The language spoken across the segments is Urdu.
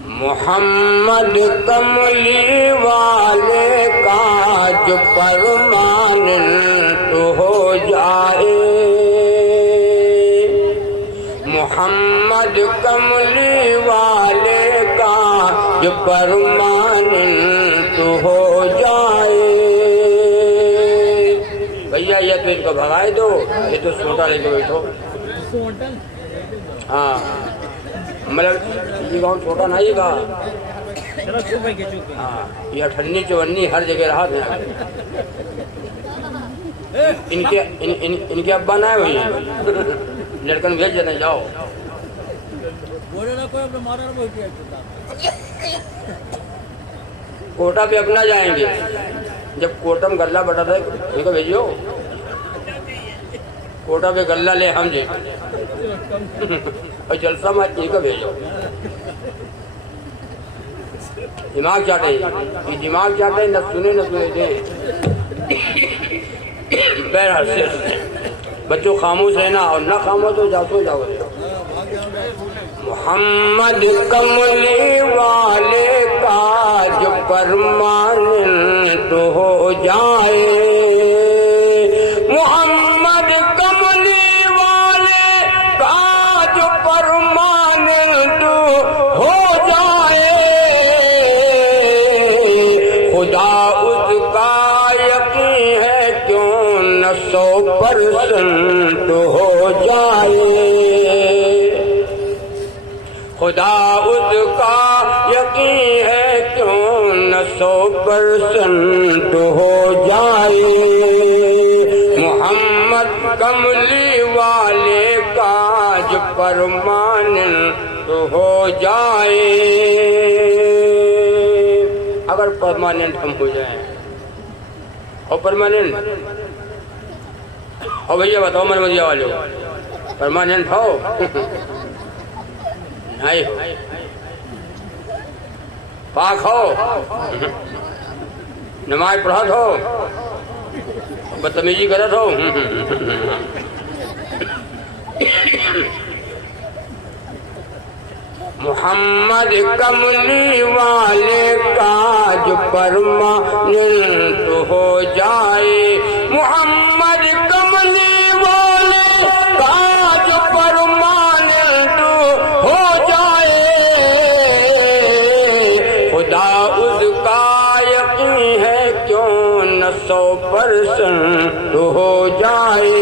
محمد کملی والے کا جو پرماننٹ ہو جائے، محمد کملی والے کا جو پرماننٹ ہو جائے۔ بھیا یہ تو ان کو بھگائے دو، یہ تو سوٹا لے کے بیٹھو۔ ہاں مطلب یہ گاؤں چھوٹا نہ ہی گا، ہاں یہ 98 54 ہر جگہ رہا تھا۔ ان کے ابا نہ ہوئی لڑکن بھیج دینا، جاؤ کوٹا پہ اپنا جائیں گے۔ جب کوٹا میں گلہ بٹا تھا ان کو بھیجو، کوٹا پہ گلہ لے ہم جی اور جلسہ میں ان کو بھیجو۔ دماغ چاہتے ہیں، دماغ چاہتے ہیں، نہ سنے نہ سنے دیں۔ بہرحال سے بچوں خاموش رہنا، اور نہ خاموش ہو جاؤ جاؤ۔ محمد کملی والے کا جو پرماننٹ ہو جائے، محمد کملی والے کا جو پرماننٹ ہو جائے، خدا اس کا یقین ہے کیوں نہ 100% ہو جائے، خدا اس کا یقین ہے کیوں نہ 100% ہو جائے، محمد کملی والے کا جو پرماننٹ ہو جائے۔ اگر پرماننٹ ہم ہو جائیں اور پرماننٹ ہو، بھیا بتاؤ مرمدیہ والے پرماننٹ ہو نہیں ہو، پاک ہو، نماز پڑھت ہو، بدتمیزی کرت ہو، محمد کملی والے کا جو پرماننٹ ہو جائے، محمد کملی والے کا جو پرماننٹ ہو جائے، خدا اس کا یقین ہے کیوں نہ 100% ہو جائے۔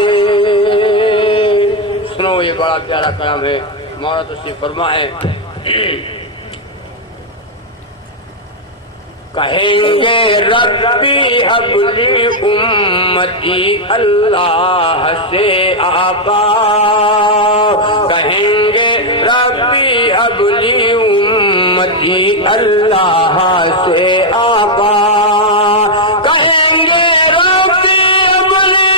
سنو یہ بڑا پیارا کلام ہے، مولا تشریف فرما ہے۔ کہیں گے ربی حب لی امتی اللہ سے آقا، کہیں گے ربی حب لی امتی اللہ سے آقا، کہیں گے ربی حب لی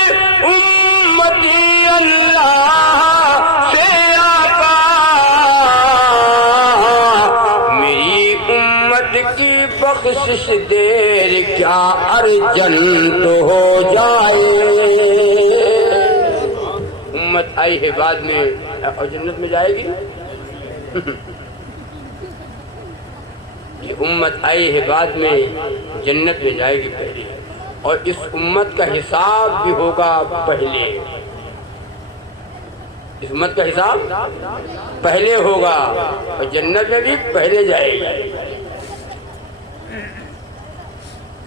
امتی اللہ سے آقا، میری امت کی بخشش دیر کیا ارجنٹ ہو جائے۔ امت آئی ہے بعد میں اور جنت میں جائے گی، یہ امت آئی ہے بعد میں جنت میں جائے گی پہلے، اور اس امت کا حساب بھی ہوگا پہلے، اس امت کا حساب پہلے ہوگا اور جنت میں بھی پہلے جائے گی۔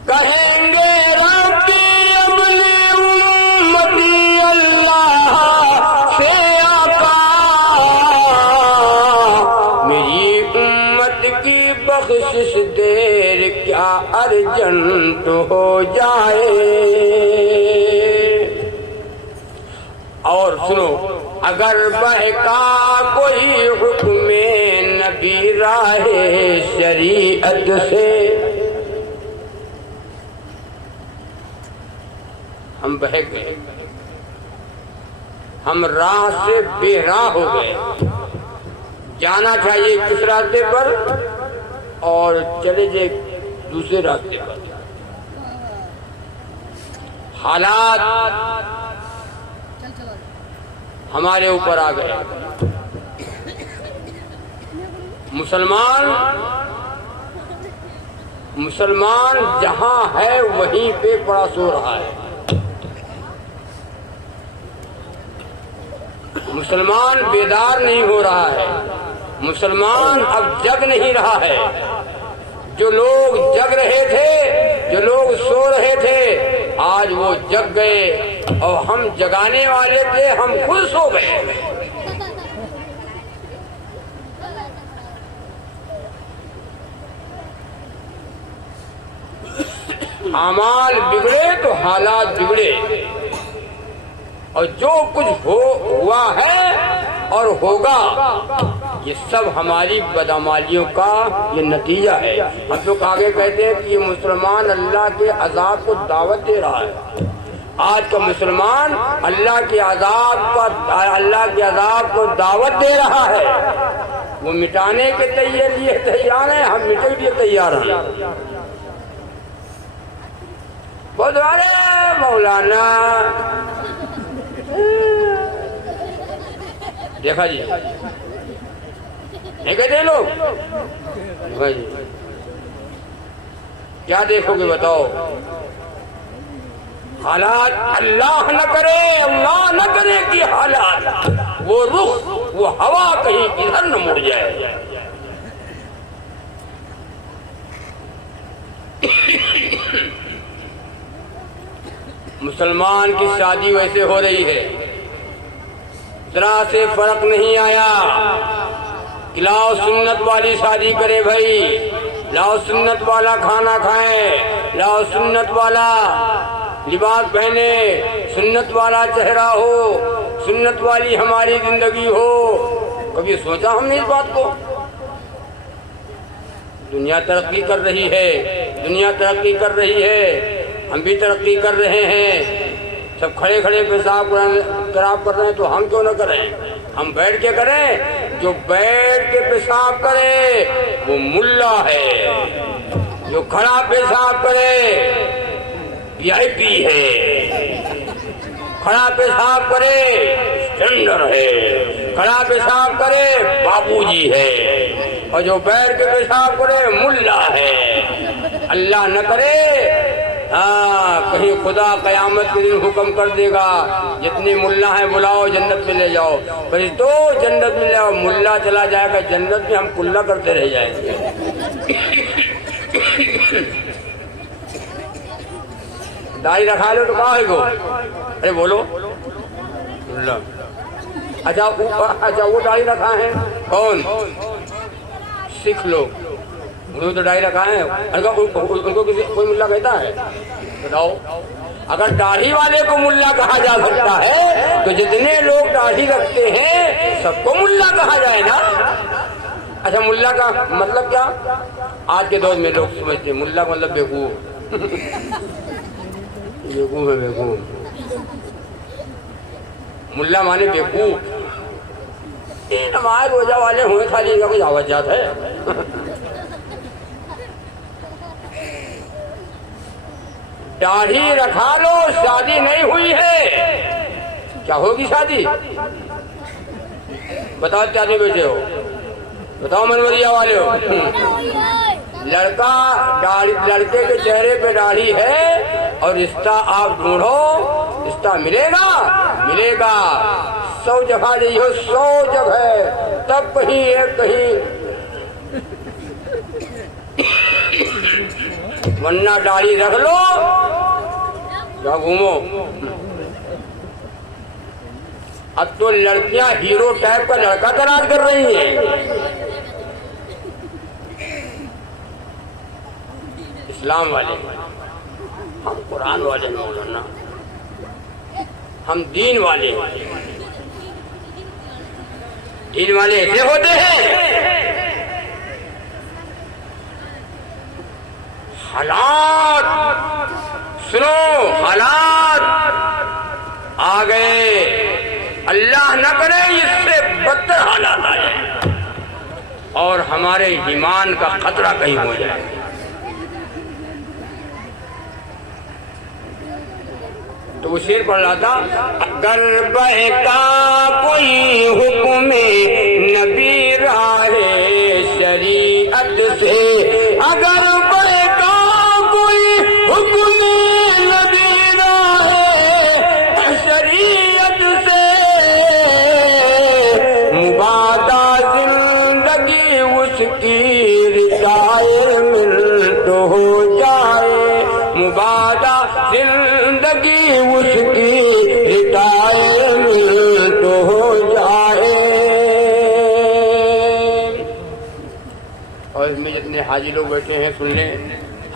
کہیں گے ربی حب لی امتی اللہ سے آقا، میری امت کی بخشش دیر کیا ارجنٹ ہو جائے۔ اور سنو، اگر بہکا کوئی حکم نبی راہ شریعت سے، ہم بہک گئے، ہم راہ سے بے راہ ہو گئے، جانا چاہیے کس راستے پر اور چلے جائے دوسرے راستے پر۔ حالات ہمارے اوپر آ گئے، مسلمان جہاں ہے وہیں پہ پڑا سو رہا ہے. مسلمان بیدار نہیں ہو رہا ہے. مسلمان اب جگ نہیں رہا ہے. جو لوگ جگ رہے تھے، جو لوگ سو رہے تھے، آج وہ جگ گئے اور ہم جگانے والے تھے، ہم خود سو گئے. اعمال بگڑے تو حالات بگڑے، اور جو کچھ ہوا ہے اور ہوگا یہ سب ہماری بدعمالیوں کا یہ نتیجہ ہے. ہم لوگ آگے کہتے ہیں کہ یہ مسلمان اللہ کے عذاب کو دعوت دے رہا ہے. آج کا مسلمان اللہ کے عذاب کو دعوت دے رہا ہے. وہ مٹانے کے لیے تیار ہیں، ہم مٹنے کے لیے تیار ہیں. بہت مولانا دیکھا جی نہیں کہتے لوگ. جی کیا دیکھو گے بتاؤ؟ حالات اللہ نہ کرے کہ حالات وہ رخ وہ ہوا کہیں ادھر نہ مڑ جائے. مسلمان کی شادی ویسے ہو رہی ہے، ذرا سے فرق نہیں آیا. لاؤ سنت والی شادی کرے بھائی، لاؤ سنت والا کھانا کھائیں، لاؤ سنت والا لباس پہنے، سنت والا چہرہ ہو، سنت والی ہماری زندگی ہو. کبھی سوچا ہم نے اس بات کو؟ دنیا ترقی کر رہی ہے، ہم بھی ترقی کر رہے ہیں. سب کھڑے پیشاب خراب کر رہے ہیں تو ہم کیوں نہ کریں؟ ہم بیٹھ کے کریں. جو بیٹھ کے پیشاب کرے وہ ملا ہے، جو کھڑا پیشاب کرے VIP ہے. کھڑا پیشاب کرے اسٹینڈر ہے، کھڑا پیشاب کرے بابو جی ہے، اور جو بیٹھ کے پیشاب کرے ملا ہے. اللہ نہ کرے کہیں خدا قیامت کے دن حکم کر دے گا جتنے ملا ہیں بلاؤ جنت میں لے جاؤ. بھائی تو جنت میں لے جاؤ، ملا چلا جائے گا جنت میں، ہم کلا کرتے رہ جائیں گے. داڑھی رکھا لو تو کہاں ہے گو؟ ارے بولو. اچھا وہ داڑھی رکھا ہے کون؟ سکھ لوگ. انہوں نے تو داڑھی رکھا ہے. ان کو کوئی ملا کہتا ہے؟ بتاؤ. اگر داڑھی والے کو ملا کہا جا سکتا ہے تو جتنے لوگ داڑھی رکھتے ہیں سب کو ملا کہا جائے نا. اچھا ملا کا مطلب کیا؟ آج کے دور میں لوگ سمجھتے ہیں ملا کا مطلب بیوقوف. بیوقوف ہے بیوقوف. ملا مانے بیوقوف. نماز روزہ والے ہوئے خالی کا کوئی آواز جات ہے. داڑھی رکھا لو، شادی نہیں ہوئی ہے. کیا ہوگی شادی؟ بتاؤ کیا نہیں بیٹھے ہو؟ بتاؤ منوریا والے ہو. لڑکے کے چہرے پہ داڑھی ہے اور رشتہ آپ ڈھونڈو، رشتہ ملے گا. 100 جگہ نہیں ہو، 100 جگہ تب کہیں ورنہ داڑھی رکھ لو یا گھومو. اب تو لڑکیاں ہیرو ٹائپ کا لڑکا تلاش کر رہی ہیں. اسلام والے، ہم قرآن والے مولانا، ہم دین والے. دین والے ایسے ہوتے ہیں. حالات سنو، حالات آ گئے. اللہ نہ کرے اس سے بدتر حالات آ جائیں اور ہمارے ایمان کا خطرہ کہیں ہو جائے. تو وہ شعر پڑھ رہا تھا، اگر بہتا کوئی حکم نبی راہ زندگی اس کی ردائے مل تو ہو جائے، مبادا زندگی اس کی ردائے مل تو ہو جائے۔ اور اس میں جتنے حاجی لوگ بیٹھے ہیں سن لیں،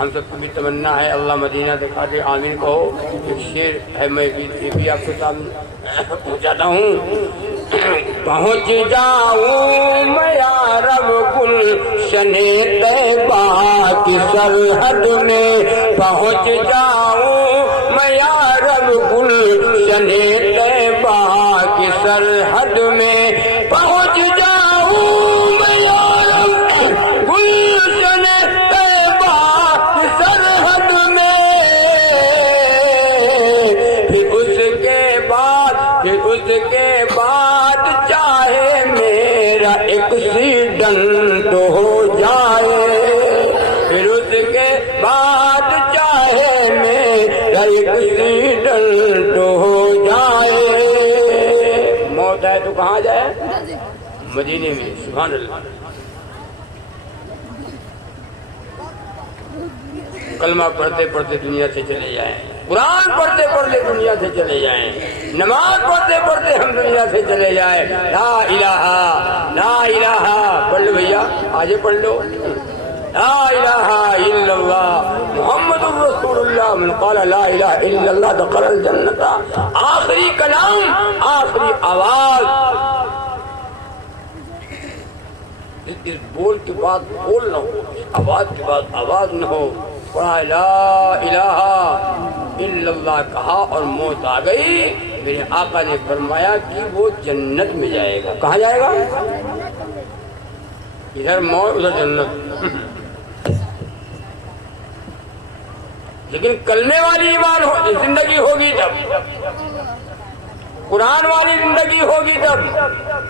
ہم سب کی تمنا ہے اللہ مدینہ دکھا دے، آمین کہو۔ ایک شعر ہے، میں بھی آپ کے سامنے پہنچاتا ہوں۔ پہنچ جاؤں میں یا رب گلشن طیبہ کی سرحد میں، پہنچ جاؤں میں یا رب گلشن طیبہ کی سرحد میں، پہنچ جاؤں میں یا رب گلشن طیبہ کی سرحد میں، پھر اس کے بعد چاہے میرا ایکسیڈنٹ ہو جائے، پھر اس کے بعد چاہے میرا ایکسیڈنٹ ہو جائے۔ موت ہے تو کہاں جائے؟ مدینے میں۔ سبحان اللہ۔ کلمہ پڑھتے پڑھتے دنیا سے چلے جائیں، قرآن پڑھتے پڑھتے دنیا سے چلے جائیں، نماز پڑھتے پڑھتے ہم دنیا سے چلے جائیں۔ لا الہ لا الہ پڑھ لو بھیا، آج پڑھ لو۔ لا الہ الا اللہ محمد رسول اللہ، من قال لا الہ الا اللہ دخل الجنت۔ آخری کلام، آخری آواز، اس بول کے بعد بول نہ ہو، آواز کے بعد آواز نہ ہو۔ پڑھا لا الہ الا اللہ کہا اور موت آ گئی، میرے آقا نے فرمایا کہ وہ جنت میں جائے گا۔ کہاں جائے گا؟ ادھر موت ادھر جنت۔ لیکن کلمے والی ایمان زندگی ہوگی تب، قرآن والی زندگی ہوگی تب،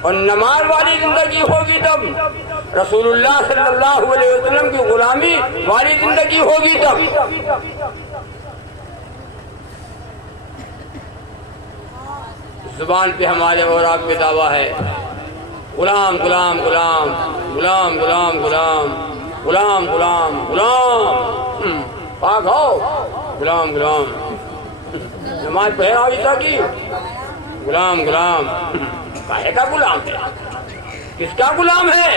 اور نماز والی زندگی ہوگی تب، رسول اللہ صلی اللہ علیہ وسلم کی غلامی والی زندگی ہوگی تب۔ زبان پہ ہمارے اور آپ پہ دعویٰ ہے، غلام غلام غلام غلام غلام غلام غلام غلام غلام، پاک ہو غلام غلام، نماز پڑھا عیسیٰ کی غلام غلام، کاہے کا غلام ہے؟ کس کا غلام ہے؟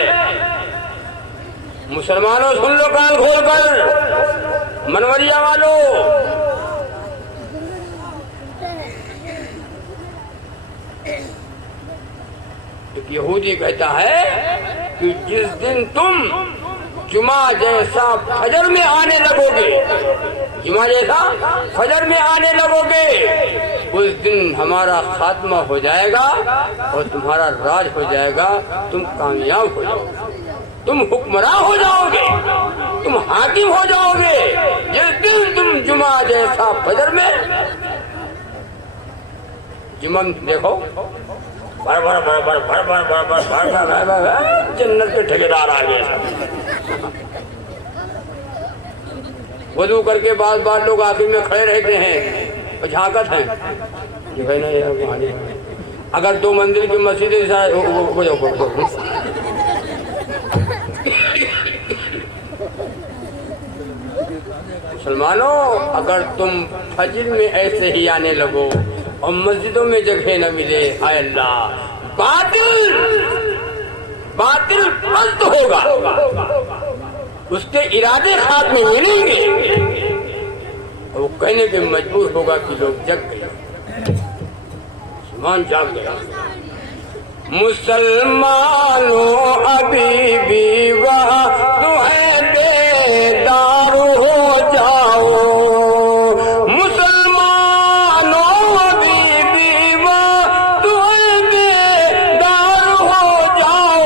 مسلمانوں سن لو کان کھول کر، منوریا والو، ایک یہودی کہتا ہے کہ جس دن تم جمعہ جیسا فجر میں آنے لگو گے، جمعہ جیسا فجر میں آنے لگو گے، اس دن ہمارا خاتمہ ہو جائے گا اور تمہارا راج ہو جائے گا، تم کامیاب ہو جاؤ گے، تم حکمراں ہو جاؤ گے، تم حاکم ہو جاؤ گے جس دن تم جمعہ جیسا فجر میں۔ جمعہ دیکھو بھر بھر بھر بھر بھر بھر بھر بھر بھر بھر جنت کے ٹھیکیدار آ گئے سب۔ وضو کر کے بعض لوگ آخر میں کھڑے رہتے ہیں، جھانکت ہیں، اگر 2 منزل کی مسجد مسلمانوں، اگر تم فجر میں ایسے ہی آنے لگو اور مسجدوں میں جگہ نہ ملے، اے اللہ، باطل پست ہوگا، اس کے ارادے خاتمے ملیں گے، اور وہ کہنے کے مجبور ہوگا کہ لوگ جگ گئے، مسلمان جاگ گئے۔ مسلمانوں ابھی بھی وقت ہے، بیدار ہو جاؤ، مسلمانوں ابھی بھی وقت ہے، بیدار ہو جاؤ،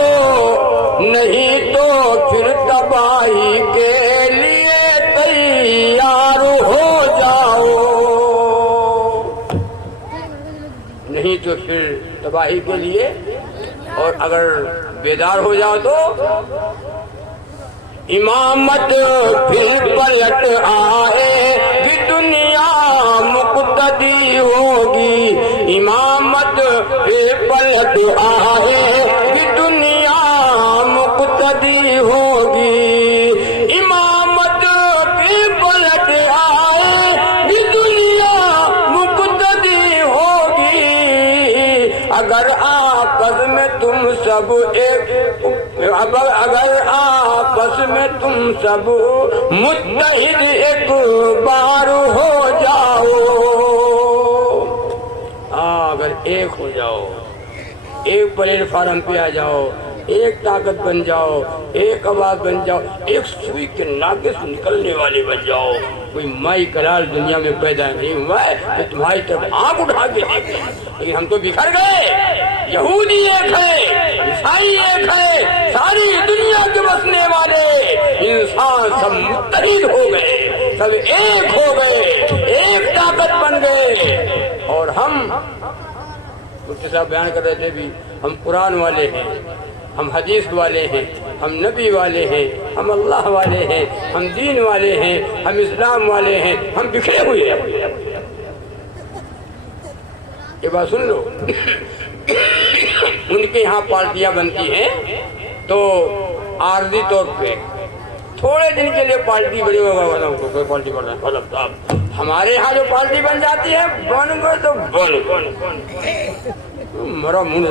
نہیں تو پھر تباہی کے لیے تیار ہو جاؤ، نہیں تو پھر تباہی کے لیے، اور اگر بیدار ہو جاؤ تو امامت پھر پلٹ آئے گی، دنیا مقتدی ہوگی، امامت پھر پلٹ آئے گی، دنیا مقتدی میں تم سب متحد ایک بار ہو جاؤ. اگر ایک ہو جاؤ، ایک پلیٹ فارم پہ آ جاؤ، ایک طاقت بن جاؤ، ایک آواز بن جاؤ، ایک سوئی کے ناکے سے نکلنے والے بن جاؤ. کوئی مائی کلال دنیا میں پیدا نہیں ہوا ہے کہ تمہاری طرف آنکھ اٹھا کے دیکھے. لیکن ہم تو بکھر گئے. یہودی ایک ہے، عیسائی ایک ہے، ساری دنیا کے بسنے والے انسان سب متحد ہو گئے، سب ایک ہو گئے، ایک طاقت بن گئے. اور ہم مفتی صاحب بیان کر رہے تھے بھی، ہم قرآن والے ہیں، ہم حدیث والے ہیں، ہم نبی والے ہیں، ہم اللہ والے ہیں، ہم دین والے ہیں، ہم اسلام والے ہیں. ہم بکھرے ہوئے ہیں. یہ بات سن لو. ان کے یہاں پارٹیاں بنتی ہیں تو عارضی طور پہ تھوڑے دن کے لیے پارٹی بنی ہوگا، کوئی پارٹی بن رہا ہے. ہمارے یہاں جو پارٹی بن جاتی ہے بن گئے تو بن مرا منہ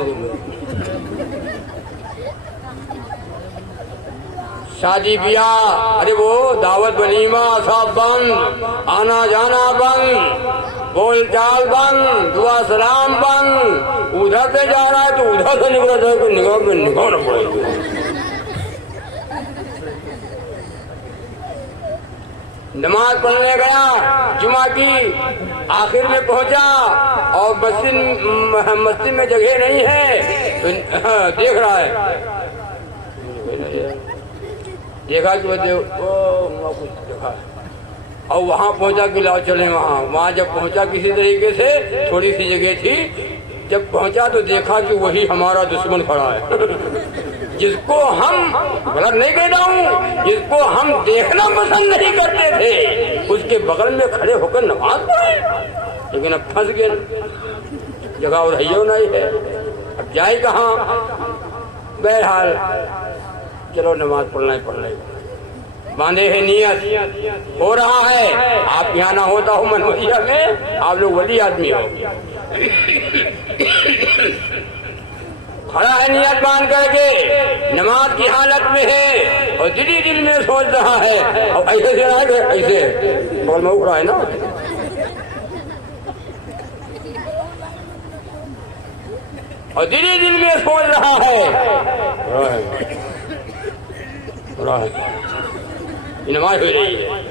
شادی بیاہ، ارے وہ دعوت ولیمہ سب بند، آنا جانا بند، بول چال بند، دعا سلام بند. ادھر سے جا رہا ہے تو ادھر سے نکل رہا ہے تو نگاہ میں نگاہ نہ پڑے گی. نماز پڑھنے گیا جمعہ کی، آخر میں پہنچا اور مسجد میں جگہ نہیں ہے تو دیکھ رہا ہے، دیکھا کہ وہ کچھ دیکھا اور وہاں پہنچا کہ لاؤ چلیں وہاں جب پہنچا کسی طریقے سے تھوڑی سی جگہ تھی، جب پہنچا تو دیکھا کہ وہی ہمارا دشمن کھڑا ہے جس کو ہم غلط نہیں کہتا ہوں، جس کو ہم دیکھنا پسند نہیں کرتے تھے، اس کے بغل میں کھڑے ہو کر نماز پڑھے. لیکن اب پھنس گئے، جگہ اور ہے نہیں ہے، اب جائے کہاں. بہرحال چلو نماز پڑھنا ہی پڑھنا ہی باندھے ہے نیت، ہو رہا ہے. آپ یہاں نہ ہوتا ہو منوریا میں، آپ لوگ ولی آدمی ہو. کھڑا ہے نیت باندھ کر کے، نماز کی حالت میں ہے اور دل میں سوچ رہا ہے. اور ایسے سے رہا ہے، ایسے بول میں اٹھ رہا ہے نا، اور دل میں سوچ رہا ہے نماز ہو رہی ہے.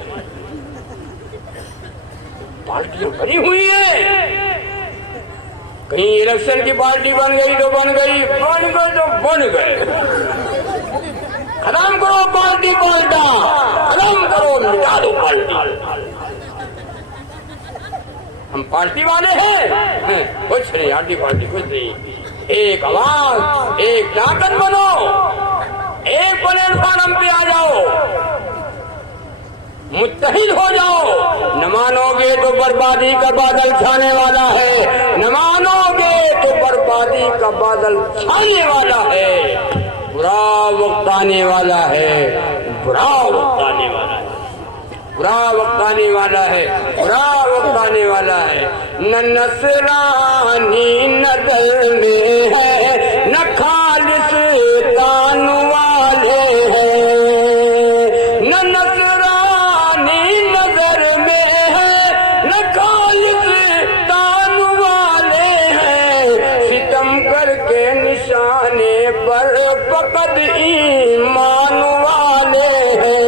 پارٹیاں بنی ہوئی ہیں، کہیں الیکشن کی پارٹی بن گئی تو بن گئی، بن گئے تو بن گئے. ختم کرو پارٹی پالٹا، ختم کرو مٹا دو پارٹی. ہم پارٹی والے ہیں کچھ نہیں، آنٹی پارٹی کچھ نہیں. ایک آواز، ایک طاقت بنو، ایک پلیٹ فارم پہ آ جاؤ، متحد ہو جاؤ. نہ مانو گے تو بربادی کا بادل چھانے والا ہے، نہ مانو گے تو بربادی کا بادل چھانے والا ہے. برا وقت آنے والا ہے، برا وقت آنے والا ہے، برا وقت آنے والا ہے، برا وقت آنے والا ہے. نہ نصرانی نظر میں ہے، نہ خالص کان والے ہیں. نہ نصرانی نظر میں ہے، نہ خالص کان والے ہیں. ستم کر کے نشانے پر فقط ایمان والے ہیں.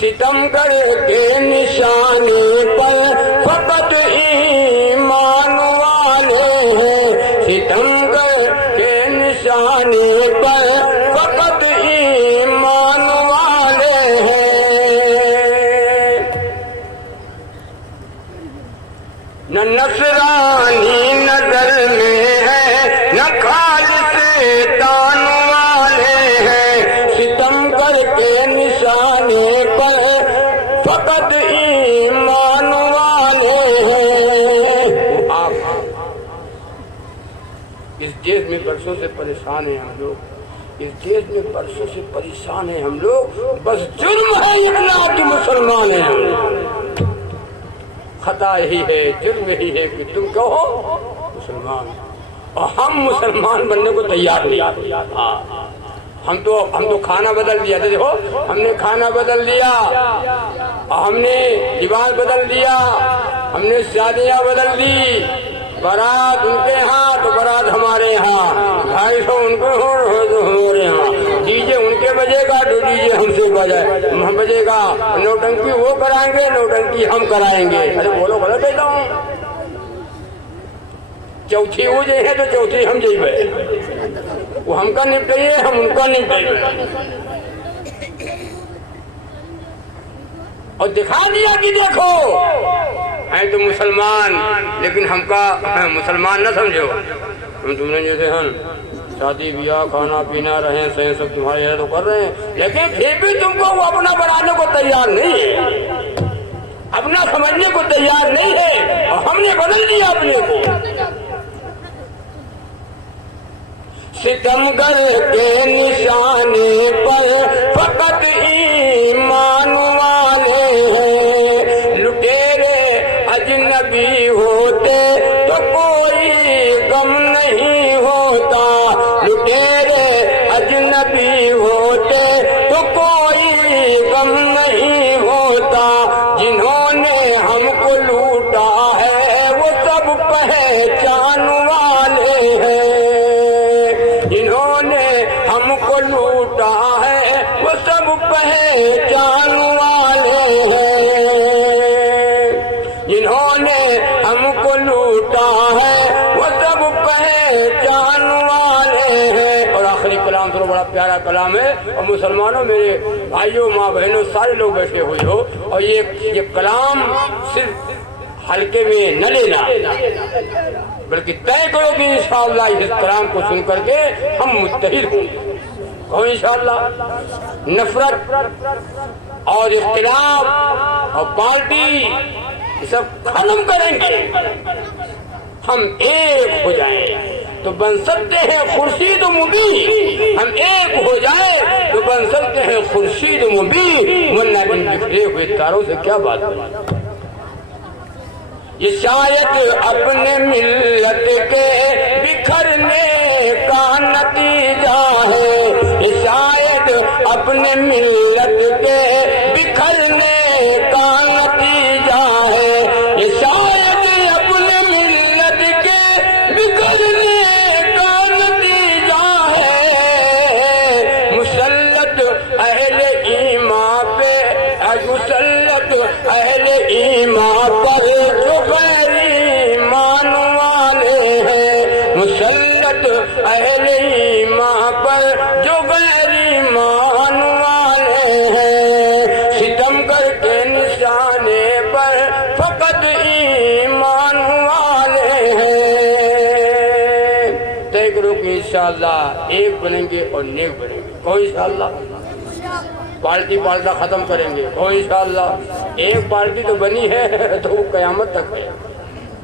ستم کر کے نشانے پر فقط ایمان والے ہیں. ستم کر کے نشانے پر فقط ایمان والے ہیں. نہ نصرانی نظر میں ہے، نہ خالص کان والے ہیں. ستم کر کے نشانے پر فقط ایمان والے ہیں. آپ اس دیش میں برسوں سے پریشان ہیں ہم لوگ، اس دیش میں برسوں سے پریشان ہیں ہم لوگ. بس جرم ہے اتنا کہ مسلمان ہیں ہم لوگ. خطا یہی ہے، جرم یہی ہے کہ تم کہو مسلمان. اور ہم مسلمان بننے کو تیار نہیں. ہم تو کھانا بدل دیا. دیکھو ہم نے کھانا بدل دیا, ہم نے لباس بدل دیا, ہم نے شادیاں بدل دی. بارات ان کے ہاں تو بارات ہمارے ہاں, 250 ان کے ہو تو ہمارے ہاں. ڈی جے ان کے بجے گا تو ڈی جے ہم سے بجے گا. نوٹنکی وہ کرائیں گے, نوٹنکی ہم کرائیں گے. ارے بولو غلط کہتا ہوں. چوتھی وہ جو ہے تو چوتھی ہم جائیے, وہ ہم کا نپٹائیے, ہم ان کا نپٹائیے. اور دکھا دیا کہ دیکھو ہیں تو مسلمان, لیکن ہم کا مسلمان نہ سمجھو. تم نے جیسے ہم شادی بیاہ کھانا پینا رہے سہیں سب تمہارے ہے تو کر رہے ہیں, لیکن پھر بھی تم کو وہ اپنا بنانے کو تیار نہیں ہے, اپنا سمجھنے کو تیار نہیں ہے, اور ہم نے بدل دیا اپنے کو. ستمگر کے نشانے پر فقط ایمان والے ہیں, لٹیرے اجنبی ہوتے تو کوئی غم نہیں ہوتا, لٹیرے اجنبی ہوتے تو کوئی غم نہیں ہوتا. جنہوں نے ہم کو لوٹا ہے وہ سب پہچان والے ہیں, جنہوں نے ہم کو لوٹا ہے وہ سب پہچان والے ہیں, جنہوں نے ہم کو لوٹا ہے وہ سب پہچان والے ہیں. اور آخری کلام تو بڑا پیارا کلام ہے, اور مسلمانوں میرے بھائیوں ماں بہنوں سارے لوگ بیٹھے ہوئے ہو, اور یہ کلام صرف ہلکے میں نہ لینا, بلکہ طے کرو کہ انشاءاللہ اس کلام کو سن کر کے ہم متحد ہوں گے. اور انشاءاللہ نفرت اور اختلاف اور پارٹی یہ سب ختم کریں گے, ہم ایک ہو جائیں تو بن سکتے ہیں خورشید و مبین. ہم ایک ہو جائیں تو بن سکتے ہیں خورشید و مبین, ورنہ ان بکھرے ہوئے تاروں سے کیا بات ہے. یہ شاید اپنے ملت کے بکھرنے کا نتیجہ ہے, یہ شاید اپنے ملت کے بکھرنے کا نتیجہ ہے, یہ شاید اپنے ملت کے بکھرنے کا نتیجہ ہے. مسلط اہل ایمان پہ, مسلط اہل ایمان پر جو غیر ایمان والے ہیں, مسلط اہل ایمان پر جو غیر ایمان والے ہیں, ستم کر کے نشانے پر فقط ایمان والے ہیں. طے کرو کہ انشاءاللہ ایک بنیں گے اور نیک بنیں گے. کوئی انشاءاللہ پارٹی پالٹا ختم کریں گے. کوئی انشاءاللہ ایک پارٹی تو بنی ہے تو وہ قیامت تک ہے.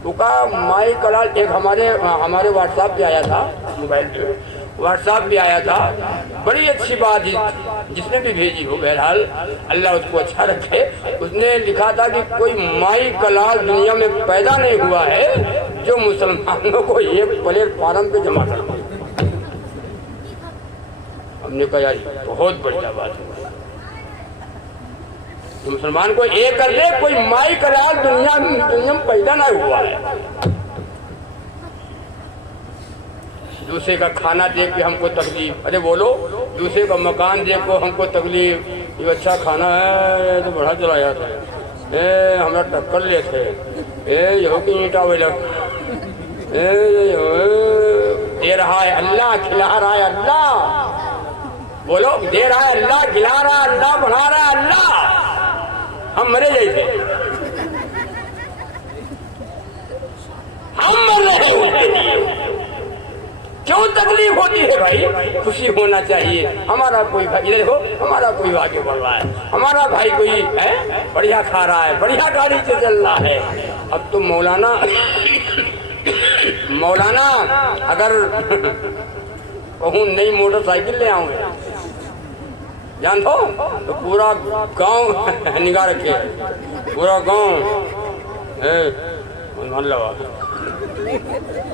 تو کہا مائی کلال ایک ہمارے واٹس ایپ پہ آیا تھا, موبائل پہ واٹس ایپ بھی آیا تھا, بڑی اچھی بات جس نے بھی بھیجی ہو, بہرحال اللہ اس کو اچھا رکھے. اس نے لکھا تھا کہ کوئی مائی کلال دنیا میں پیدا نہیں ہوا ہے جو مسلمانوں کو ایک پلیٹ فارم پہ جمع کر دے. ہم نے کہا یار بہت بڑھیا بات ہے, مسلمان کو ایک کر دے, کوئی مائی کلال دنیا میں پیدا نہ ہوا ہے. دوسرے کا کھانا دیکھ کے ہم کو تکلیف, ارے بولو دوسرے کا مکان دیکھ کو ہم کو تکلیف, یہ اچھا کھانا ہے تو بڑا چلا جاتا ہے, ہمیں ٹکر لیتے یہ کہ اینٹا وہ لگ دے رہا ہے اللہ, کھلا رہا ہے اللہ, بولو دے رہا ہے اللہ, کھلا رہا ہے اللہ, بڑھا رہا ہے اللہ. ہم مرے جیسے ہم مر رہے ہیں, کیوں تکلیف ہوتی ہے بھائی؟ خوشی ہونا چاہیے. ہمارا کوئی بھائی ادھر ہو, ہمارا کوئی آگے بڑھ رہا ہے, ہمارا بھائی کوئی ہے بڑھیا کھا رہا ہے, بڑھیا گاڑی سے چل رہا ہے. اب تو مولانا اگر کہوں نئی موٹر سائیکل لے آؤں گے جان دو تو پورا گاؤں نگاہ رکھے, پورا گاؤں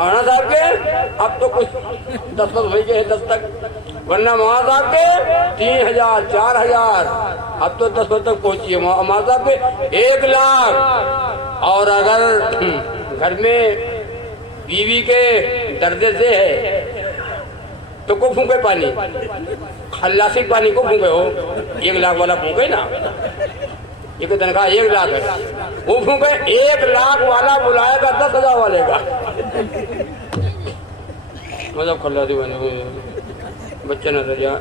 مانا صاحب کے اب تو کچھ 10 ہوئی گئے 10 تک، ورنہ مانا صاحب کے 3000 4000، اب تو 10 تک پہنچی ہے مانا صاحب کے 1 لاکھ۔ اور اگر گھر میں بیوی کے دردے سے ہے تو کو پھونکے پانی، خلاصی پانی کو پھونکے ہو، 1 لاکھ والا پھونکے نا، یہ کہ تنخواہ 1 لاکھ ہے، وہ پھونکے 1 لاکھ والا بلائے گا 10,000 والے کا، مطلب خلاصی بنے ہوئے بچہ نظر جائے،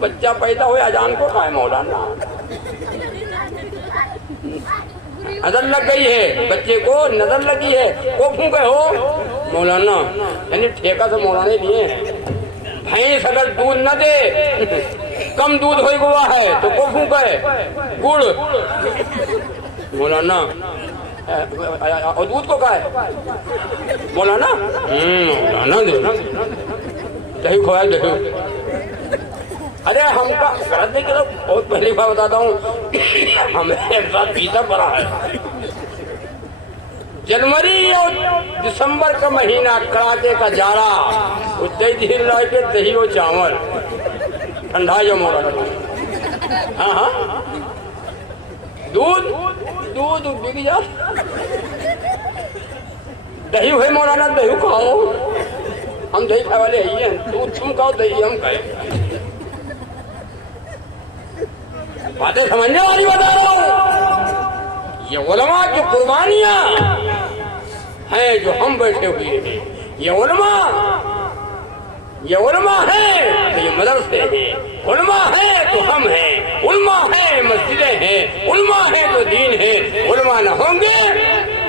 بچہ پیدا ہوئے اجان کو کھائے مولانا، نظر لگ گئی ہے بچے کو، نظر لگی ہے، کو پھونکے ہو مولانا، یعنی ٹھیکہ سے مولانے لیے ہیں۔ بھینس اگر دودھ نہ دے، کم دودھ ہوئی ہوا ہے تو کو پھونکے گڑ مولانا، اور دودھ کو کہا ہے مولانا، مولانا دہی کھوائے دہی۔ ارے ہم کا بہت پہلی بار بتاتا ہوں، ہمیں ساتھ پیتا پڑا ہے، جنوری اور دسمبر کا مہینہ، کڑاکے کا جاڑا، دہی لا کے دہی و چاول ٹھنڈا جو مولانا، ہاں ہاں دودھ بک جا، دہی ہوئے مولانا، دہی کھاؤ، ہم دہی کھائے والے ہی ہیں، دودھ تم کھاؤ دہی ہم کھائے۔ باتیں سمجھنے والی بتا رہا ہوں، یہ علماء کی قربانیاں ہیں جو ہم بیٹھے ہوئے ہیں، یہ علماء ہیں تو یہ مدرسے ہیں، علماء ہیں تو ہم ہیں، علماء ہیں مسجدیں ہیں، علماء ہیں تو دین ہے، علماء نہ ہوں گے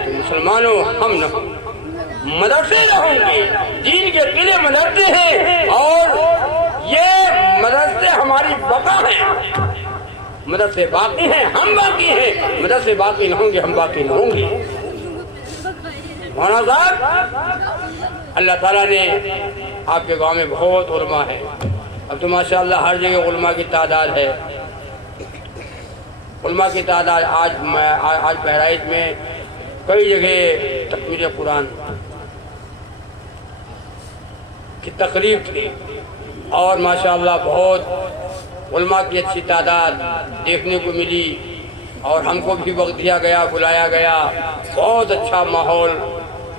تو مسلمانوں ہم نہ ہوں گے، مدرسے نہ ہوں گے، دین کے قلعے مدرسے ہیں، اور یہ مدرسے ہماری بقا ہیں، مدرسے باقی ہیں ہم باقی ہیں، مدرسے باقی نہ ہوں گے ہم باقی نہ ہوں گے۔ مولانا صاحب اللہ تعالیٰ نے آپ کے گاؤں میں بہت علماء ہے، اب تو ماشاءاللہ ہر جگہ علماء کی تعداد ہے، علماء کی تعداد آج بہرائچ میں کئی جگہ تکمیل قرآن کی تقریب تھی، اور ماشاءاللہ بہت علماء کی اچھی تعداد دیکھنے کو ملی، اور ہم کو بھی وقت دیا گیا، بلایا گیا، بہت اچھا ماحول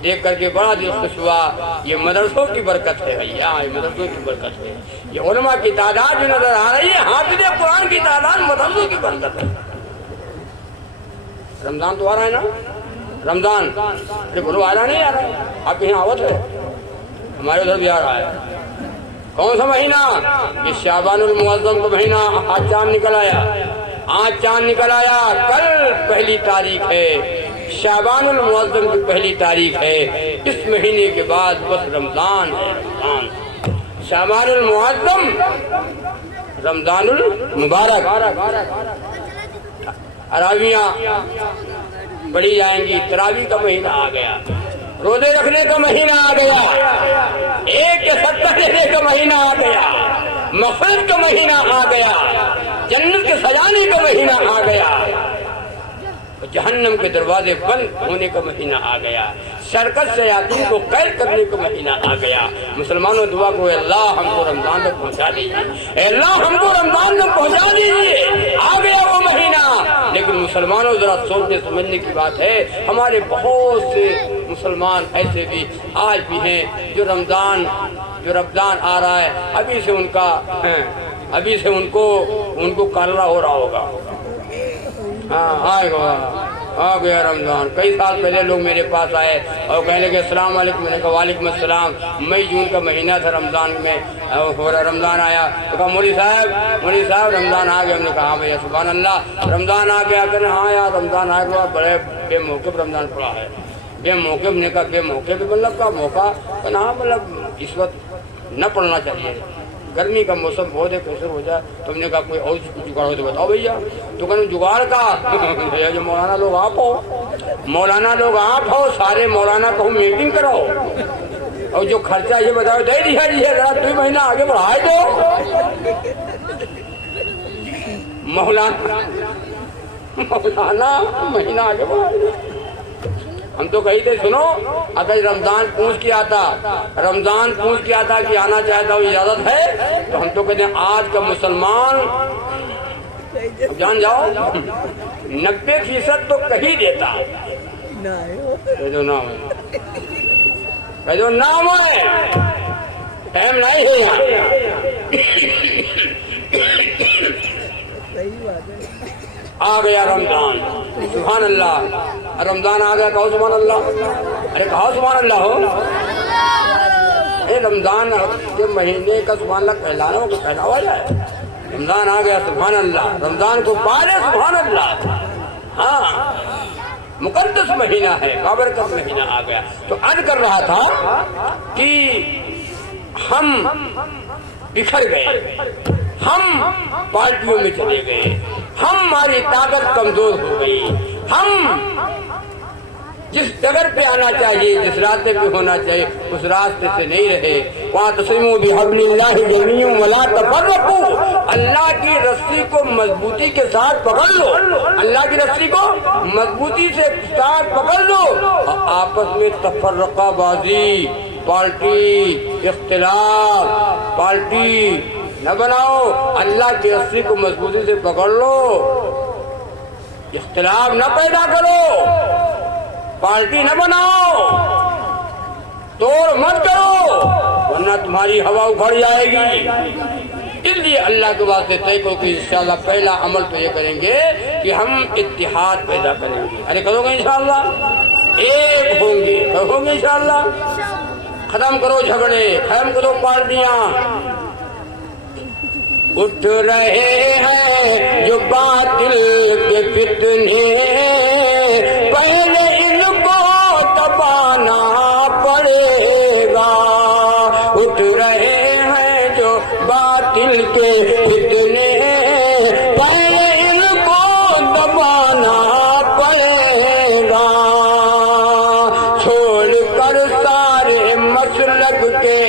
دیکھ کر کے بڑا دل خوش ہوا۔ یہ مدرسوں کی برکت ہے بھیا، یہ مدرسوں کی برکت ہے، یہ علماء کی تعداد جو نظر آ رہی ہے، حافظ قرآن کی تعداد مدرسوں کی برکت ہے۔ رمضان تو آ رہا ہے نا، رمضان بولو آ رہا نہیں آ رہا ہے، آپ یہاں آوت ہے، ہمارے ادھر بھی آ رہا ہے۔ کون سا مہینہ؟ یہ شعبان المعظم کا مہینہ، آج چاند نکل آیا، آج چاند نکل آیا، کل پہلی تاریخ ہے، شعبان المعظم کی پہلی تاریخ ہے، اس مہینے کے بعد بس رمضان ہے، رمضان، شعبان المعظم، رمضان المبارک، تراویاں پڑھی جائیں گی، تراویح کا مہینہ آ گیا، روزے رکھنے کا مہینہ آ گیا، 1 کے 70 دینے کا مہینہ آ گیا، مغفرت کا مہینہ آ گیا، جنت کے سجانے کا مہینہ آ گیا، جہنم کے دروازے بند ہونے کا مہینہ آ گیا، شرکت شیاطین کو قید کرنے کا مہینہ آ گیا۔ مسلمانوں دعا کو اے اللہ ہم کو رمضان تک پہنچا دیجیے، اے اللہ ہم کو رمضان تک پہنچا دیجیے، آ گیا وہ مہینہ۔ لیکن مسلمانوں ذرا سوچنے سمجھنے کی بات ہے، ہمارے بہت سے مسلمان ایسے بھی آج بھی ہیں جو رمضان آ رہا ہے، ابھی سے ان کو کالرا ہو رہا ہوگا، آ گیا رمضان۔ کئی سال پہلے لوگ میرے پاس آئے اور کہنے لگے السلام علیکم، میں نے کہا وعلیکم السلام، مئی جون کا مہینہ تھا، رمضان میں رمضان آیا، تو کہا مولوی صاحب رمضان آ گیا۔ ہم نے کہا ہاں بھیا سبحان اللہ رمضان آ گیا، کہ ہاں یار رمضان آ گیا، بڑے بے موقف رمضان پڑا ہے، بے موقف۔ نے کہا بے موقف مطلب کا موقع، کہ ہاں مطلب اس وقت نہ پڑھنا چاہیے، گرمی کا موسم بہت ہے، پریشر ہو جائے۔ تو ہم نے کہا کوئی اور جگاڑ ہو تو بتاؤ بھیا۔ تو کہنے جگاڑ کا جو مولانا لوگ آپ ہو، سارے مولانا کو میٹنگ کراؤ، اور جو خرچہ یہ بتاؤ دے دیا ذرا 2 مہینہ آگے بڑھائے دو۔ مولانا مہینہ آگے بڑھائے دو، ہم تو کہی تھے سنو اگر رمضان پوچھ کے آتا کہ آنا چاہتا ہوں اجازت ہے، تو ہم تو کہتے ہیں آج کا مسلمان جان جاؤ 90% تو کہیں دیتا جو نام ہے ٹائم نہیں ہے آ گیا رمضان، سبحان اللہ، رمضان آ گیا، کہو سبحان اللہ، ارے کہو سبحان اللہ ہو، رمضان کے مہینے کا سبحان اللہ کہلانا ہو کہ پہلاوا جائے، رمضان آ گیا سبحان اللہ، رمضان کو پالے سبحان اللہ، ہاں مقدس مہینہ ہے، بابرکت مہینہ آ گیا۔ تو عرض کر رہا تھا کہ ہم بکھر گئے، ہم پارٹیوں میں چلے گئے، ہماری طاقت کمزور ہو گئی، ہم جس ڈگر پہ آنا چاہیے، جس راستے پہ ہونا چاہیے، اس راستے سے نہیں رہے۔ وَاعْتَصِمُوا بِحَبْلِ اللَّهِ جَمِيعًا وَلَا تَفَرَّقُوا، اللہ کی رسی کو مضبوطی کے ساتھ پکڑ لو، اللہ کی رسی کو مضبوطی سے ساتھ پکڑ لو، آپس میں تفرقہ بازی، پارٹی اختلاف، پارٹی نہ بناؤ، اللہ کی رسی کو مضبوطی سے پکڑ لو، اختلاف نہ پیدا کرو، پارٹی نہ بناؤ، توڑ مت کرو، ورنہ تمہاری ہوا اکھڑ جائے گی۔ اس لیے اللہ کے واسطے طے کرو کہ انشاءاللہ پہلا عمل تو یہ کریں گے کہ ہم اتحاد پیدا کریں گے۔ ارے کرو گے انشاءاللہ، ایک ہوں گے، کہو گے انشاءاللہ، ختم کرو جھگڑے، ختم کرو پارٹیاں۔ اٹھ رہے ہیں جو باطل کے فتنے، پہلے ان کو دبانا پڑے گا۔ اٹھ رہے ہیں جو باطل کے فتنے، پہلے ان کو دبانا پڑے گا۔ چھوڑ کر سارے مسلک کے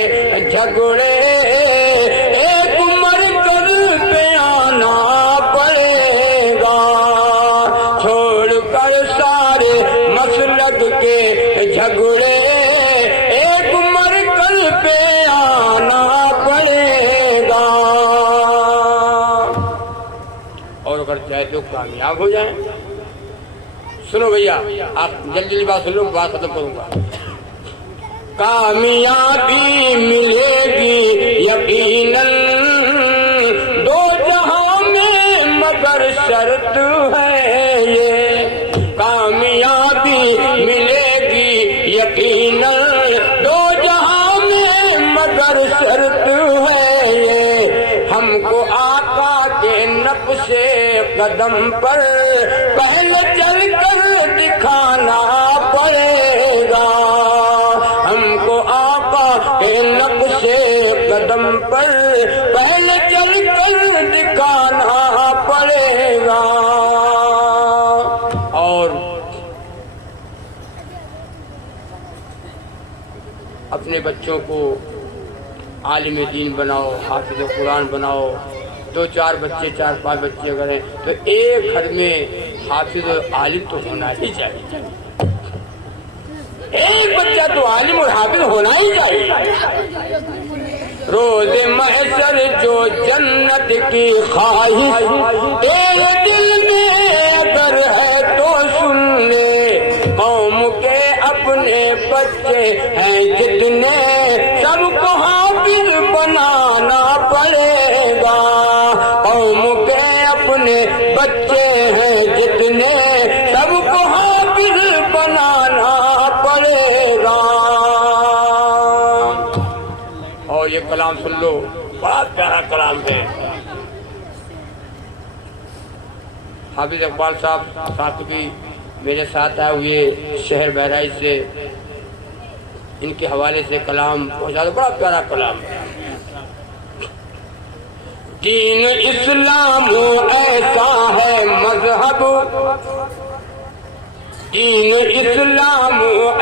جھگڑے، جھگڑے ایک مرکل پہ آنا پڑے گا، اور اگر چاہے تو کامیاب ہو جائیں۔ سنو بھیا، آپ جلدی بات سن لو، بات ختم کروں گا۔ کامیابی ملے گی یقیناً دو جہاں میں، مگر شرط ہے یہ، کامیابی ملے یقیناً دو جہاں میں، مگر شرط ہے یہ، ہم کو آقا کے نقش قدم پر پہلے چل کر دکھانا پڑے گا، ہم کو آقا کے نقش قدم پر پہلے چل کر دکھانا پڑے گا۔ اور اپنے بچوں کو عالم دین بناؤ، حافظ قرآن بناؤ، 2-4 بچے، 4-5 بچے اگر ہیں تو ایک گھر میں حافظ عالم تو ہونا ہی چاہیے، ایک بچہ تو عالم اور حافظ ہونا ہی چاہیے۔ روز محشر جو جنت کی خواہش تیرے دل میں اگر ہے تو سن لے، قوم کے اپنے بچے ہیں جتنے، سب کو حافظ بنانا پڑے گا، قوم کے اپنے بچے ہیں جتنے، سب کو حافظ بنانا پڑے گا۔ اور یہ کلام سن لو، بڑا پیارا کلام ہے، حافظ اقبال صاحب بھی میرے ساتھ آئے ہوئے شہر بہرائچ سے، ان کے حوالے سے کلام پہنچا دو، بڑا پیارا کلام ہے۔ دین اسلام ایسا ہے مذہب، دین اسلام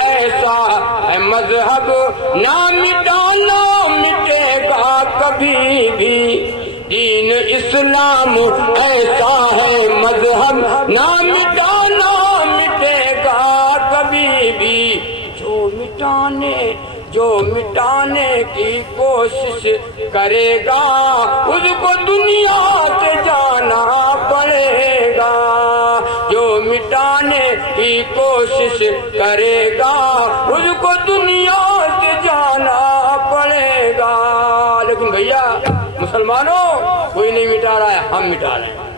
ایسا ہے مذہب، نہ مٹانا مٹے گا کبھی بھی، دین اسلام ایسا ہے مذہب، نہ مٹانا مٹے گا کبھی بھی۔ مٹانے کی کوشش کرے گا اس کو دنیا سے جانا پڑے گا، جو مٹانے کی کوشش کرے گا اس کو دنیا سے جانا پڑے گا۔ لیکن بھیا مسلمانوں کوئی نہیں مٹا رہا ہے، ہم مٹا رہے ہیں۔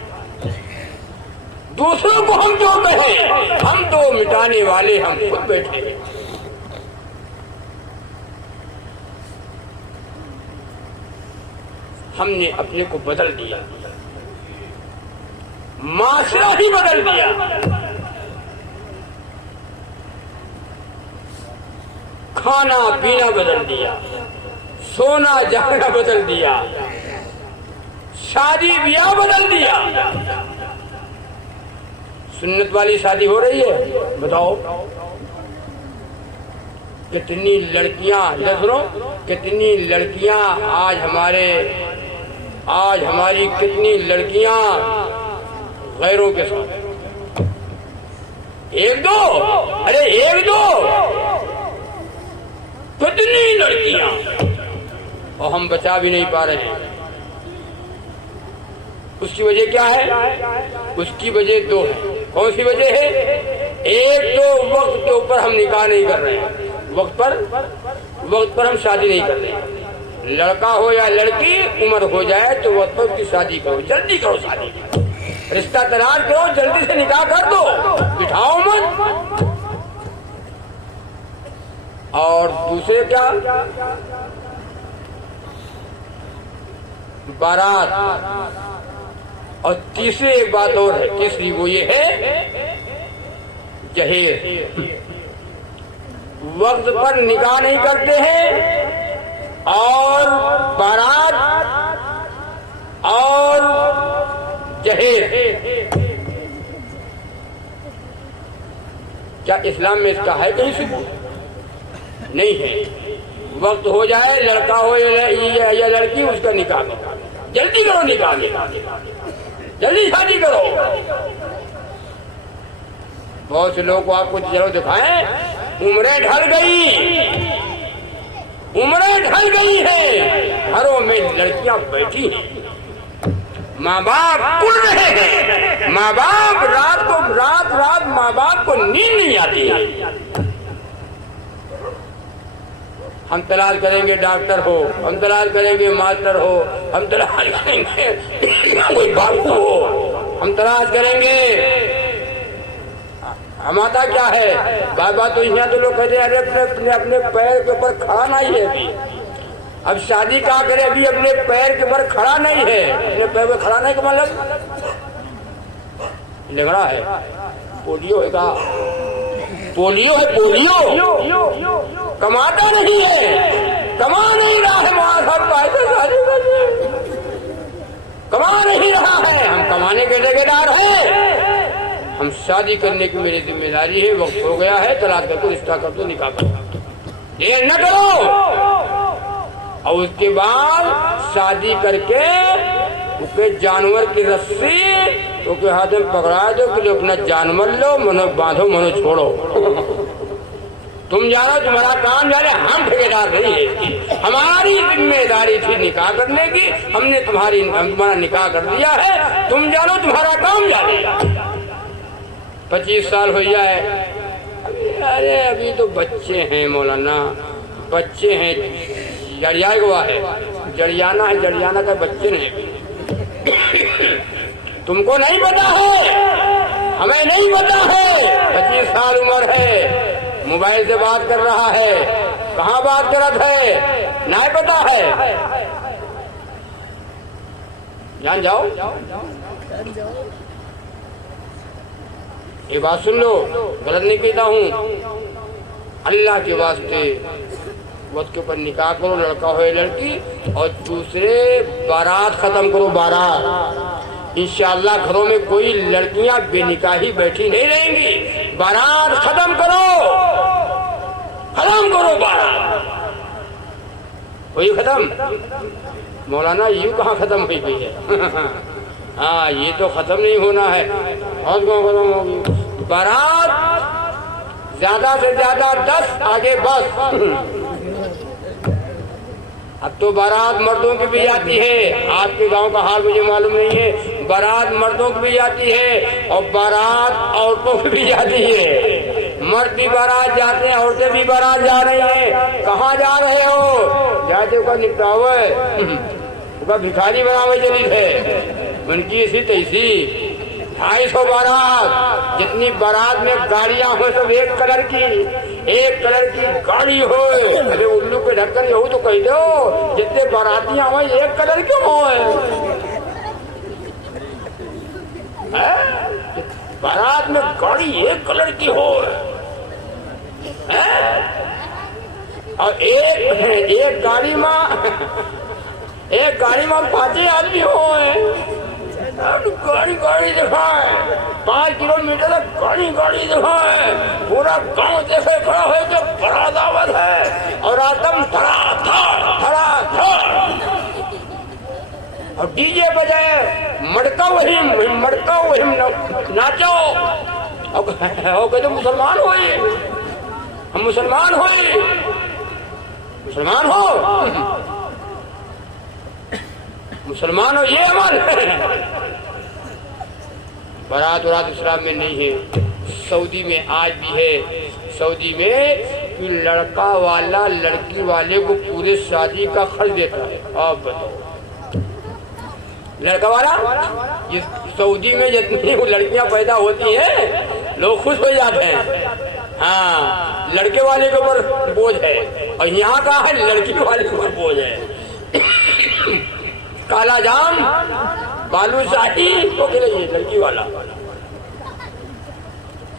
دوسروں کو ہم جو کہیں، ہم تو مٹانے والے ہم خود بیٹھے ہیں۔ ہم نے اپنے کو بدل دیا، معاشرہ ہی بدل دیا۔ کھانا پینا بدل دیا، سونا جانا بدل دیا، شادی بیاہ بدل دیا۔ سنت والی شادی ہو رہی ہے، بتاؤ کتنی لڑکیاں، سنو کتنی لڑکیاں آج ہماری کتنی لڑکیاں غیروں کے ساتھ، ایک دو، ارے ایک دو، کتنی لڑکیاں، اور ہم بچا بھی نہیں پا رہے ہیں۔ اس کی وجہ کیا ہے؟ اس کی وجہ دو ہے۔ کون سی وجہ ہے؟ ایک تو وقت کے اوپر ہم نکاح نہیں کر رہے ہیں، وقت پر ہم شادی نہیں کر رہے ہیں۔ لڑکا ہو یا لڑکی، عمر ہو جائے تو وقت پر اس کی شادی کرو، جلدی کرو شادی، رشتہ تلاش کرو، جلدی سے نکاح کر دو، بٹھاؤ مت۔ اور دوسرے کیا؟ بارات۔ اور تیسری ایک بات اور ہے، تیسری وہ یہ ہے جہیز۔ وقت پر نکاح نہیں کرتے ہیں، اور بارات اور جہیز۔ کیا اسلام میں اس کا ہے کہیں ثبوت؟ نہیں ہے۔ وقت ہو جائے، لڑکا ہو یا لڑکی، اس کا نکاح کرو، جلدی کرو نکاح، جلدی شادی کرو۔ بہت سے لوگ کو آپ کو چلو دکھائیں، عمریں ڈھل گئی ہیں، گھروں میں لڑکیاں بیٹھی ہیں، ماں باپ کڑ رہے ہیں، ماں باپ رات ماں باپ کو نیند نہیں آتی ہے۔ ہم تلاش کریں گے ڈاکٹر ہو، ہم تلاش کریں گے ماسٹر ہو، ہم تلاش کریں گے کوئی باپو ہو، ہم تلاش کریں گے۔ ہمارا کیا ہے؟ بابا تو یہاں تو لوگ کہتے ہیں اپنے پیر کے اوپر کھڑا نہیں ہے ابھی۔ اب شادی کہاں کرے؟ ابھی اپنے پیر کے اوپر کھڑا نہیں ہے۔ اپنے پیر پہ کھڑا نہیں کا مطلب لنگڑا ہے، پولیو ہے کا، پولیو ہے، پولیو کماتا نہیں ہے، کما نہیں رہا ہے، وہاں سب کما نہیں رہا ہے۔ ہم کمانے کے ٹھیکیدار ہیں، ہم شادی کرنے کی میری ذمہ داری ہے۔ وقت ہو گیا ہے، طلاق کر کے رشتہ کر دو، نکاح کر دو، دیر نہ کرو۔ اور اس کے بعد شادی کر کے اسے جانور کی رسی اسے ہاتھ میں پکڑا دو کہ اپنا جانور لو، منو باندھو، منو چھوڑو، تم جانا، تمہارا کام جانے، ہم ٹھیکیدار نہیں ہے۔ ہماری ذمہ داری تھی نکاح کرنے کی، ہم نے تمہارا نکاح کر دیا ہے، تم جانو، تمہارا کام جانے۔ 25 سال ہو جائے، ارے ابھی تو بچے ہیں مولانا، بچے ہیں، جڑیا گوا ہے، جڑیانا ہے، جڑیانا کا بچے نہیں۔ تم کو نہیں پتا ہے، ہمیں نہیں پتا ہے، 25 سال عمر ہے، موبائل سے بات کر رہا ہے، کہاں بات کرت ہے، نہیں پتا ہے۔ جان جاؤ، یہ بات سن لو، غلط نہیں کہتا ہوں، اللہ کے واسطے وقت کے اوپر نکاح کرو، لڑکا ہو یا لڑکی، اور دوسرے بارات ختم کرو، بارات۔ انشاءاللہ گھروں میں کوئی لڑکیاں بے نکاحی بیٹھی نہیں رہیں گی، بارات ختم کرو، بارات وہی ختم۔ مولانا یوں کہاں ختم ہوئی گئی ہے؟ ہاں یہ تو ختم نہیں ہونا ہے، اور کہاں ختم ہوگی؟ بارات زیادہ سے زیادہ 10، آگے بس اب تو بارات مردوں کی بھی جاتی ہے، آپ کے گاؤں کا حال مجھے معلوم نہیں ہے، بارات مردوں کی بھی جاتی ہے اور بارات عورتوں کی بھی جاتی ہے۔ مرد بھی بارات جاتے ہیں، عورتیں بھی بارات جا رہی ہیں۔ کہاں جا رہے ہو؟ جاتے کا نپٹاوا بھکاری بنا ہوئے چلی تھے ان کی اسی تیسی 250 بارات، جتنی بارات میں گاڑیاں ہو سب ایک کلر کی گاڑی ہو۔ ارے الو پہ ڈھکن یہ تو کہہ دو جتنے باراتیاں ہوئے ایک کلر کیوں ہوئے؟ بارات میں گاڑی ایک کلر کی ہو اور ایک گاڑی میں 5 آدمی ہوئے، گاڑی دکھائے 5 کلومیٹر تک گاڑی دکھائے، پورا گاؤں جیسے کھڑا ہوئے تو بڑا دعوت ہے اور آدم دھڑا اور ڈی جے بجائے مڑکا وہی ناچو اور کہتے مسلمان ہوئے، ہم مسلمان ہو یہ عمل بارات اسلام میں نہیں ہے۔ سعودی میں آج بھی ہے، سعودی میں لڑکا والا لڑکی والے کو پورے شادی کا خرچ دیتا ہے۔ آپ بتاؤ لڑکا والا سعودی میں جتنی لڑکیاں پیدا ہوتی ہیں لوگ خوش ہو جاتے ہیں، ہاں لڑکے والے کے اوپر بوجھ ہے، اور یہاں کا ہے لڑکی والے کے اوپر بوجھ ہے۔ کالا جام بالو شاہی تو کہ نہیں لڑکی والا،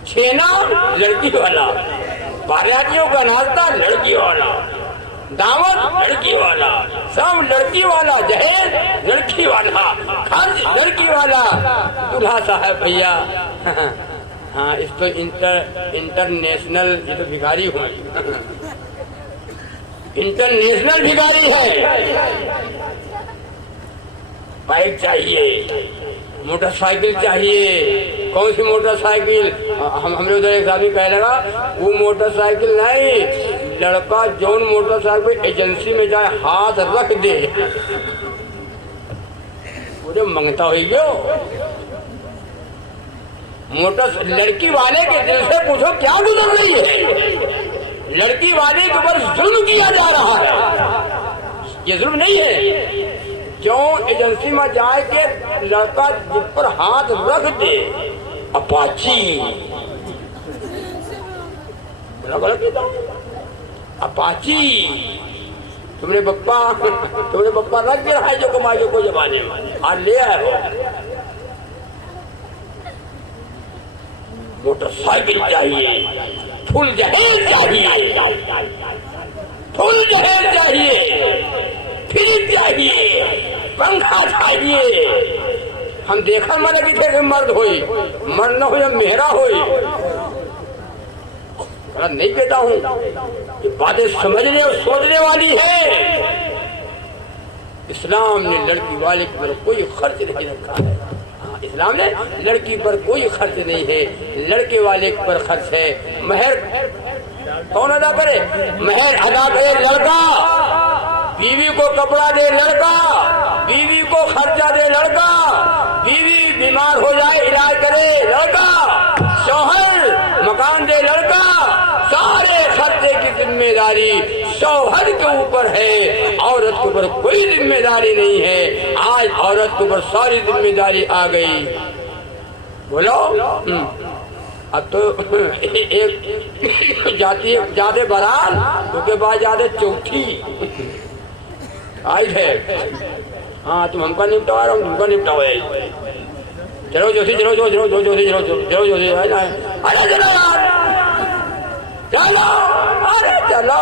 چھینا لڑکی والا، باریاتیوں کا ناشتہ لڑکی والا، دعوت لڑکی والا، سب لڑکی والا، جہیز لڑکی والا، خرچ لڑکی والا۔ دلہا صاحب بھیا ہاں اس تو انٹرنیشنل، یہ تو بھکاری ہوئے، انٹرنیشنل بھکاری ہے۔ بائک چاہیے، موٹر سائیکل چاہیے، کون سی موٹر سائیکل؟ ہم نے ادھر ایک آدمی کہنے لگا وہ موٹر سائیکل نہیں، لڑکا جون موٹر سائیکل ایجنسی میں جائے ہاتھ رکھ دے مجھے منگتا ہوئی گیا۔ لڑکی والے کے دل سے پوچھو کیا گزر رہی ہے؟ لڑکی والے کے اوپر ظلم کیا جا رہا ہے، یہ ظلم نہیں ہے؟ کیوں ایجنسی میں جائے کہ لڑکا جس پر ہاتھ رکھ دے اپاچی، اپاچی تم نے بپا رکھ دیا ہے جو کمائی کو زمانے میں اور لے آئے ہو۔ موٹر سائیکل چاہیے، فل جہیز چاہیے، فریج چاہیے، پنکھا چاہیے۔ ہم دیکھا میں لگی تھے کہ مرد ہوئی، مرد نہ ہوئی مہرا ہوئی، نہیں کہتا ہوں یہ باتیں سمجھنے اور سوچنے والی ہے۔ اسلام نے لڑکی والے پر کوئی خرچ نہیں رکھا ہے، اسلام نے لڑکی پر کوئی خرچ نہیں ہے، لڑکے والے پر خرچ ہے۔ مہر کون ادا کرے؟ مہر ادا کرے لڑکا، بیوی کو کپڑا دے لڑکا، بیوی کو خرچہ دے لڑکا، بیوی بیمار ہو جائے علاج کرے لڑکا، شوہر مکان دے لڑکا، سارے خرچے کی ذمہ داری شوہر کے اوپر ہے، عورت کے اوپر کوئی ذمہ داری نہیں ہے۔ آج عورت کے اوپر ساری ذمہ داری آ گئی، بولو اب تو ایک جاتے بارات اس کے بعد جاتے چوتھی آئی ہے، ہاں تم ہم کا نپٹا رہا ہوں، تم کا نپٹا ہوا ہے، چلو جوسی چلو چلو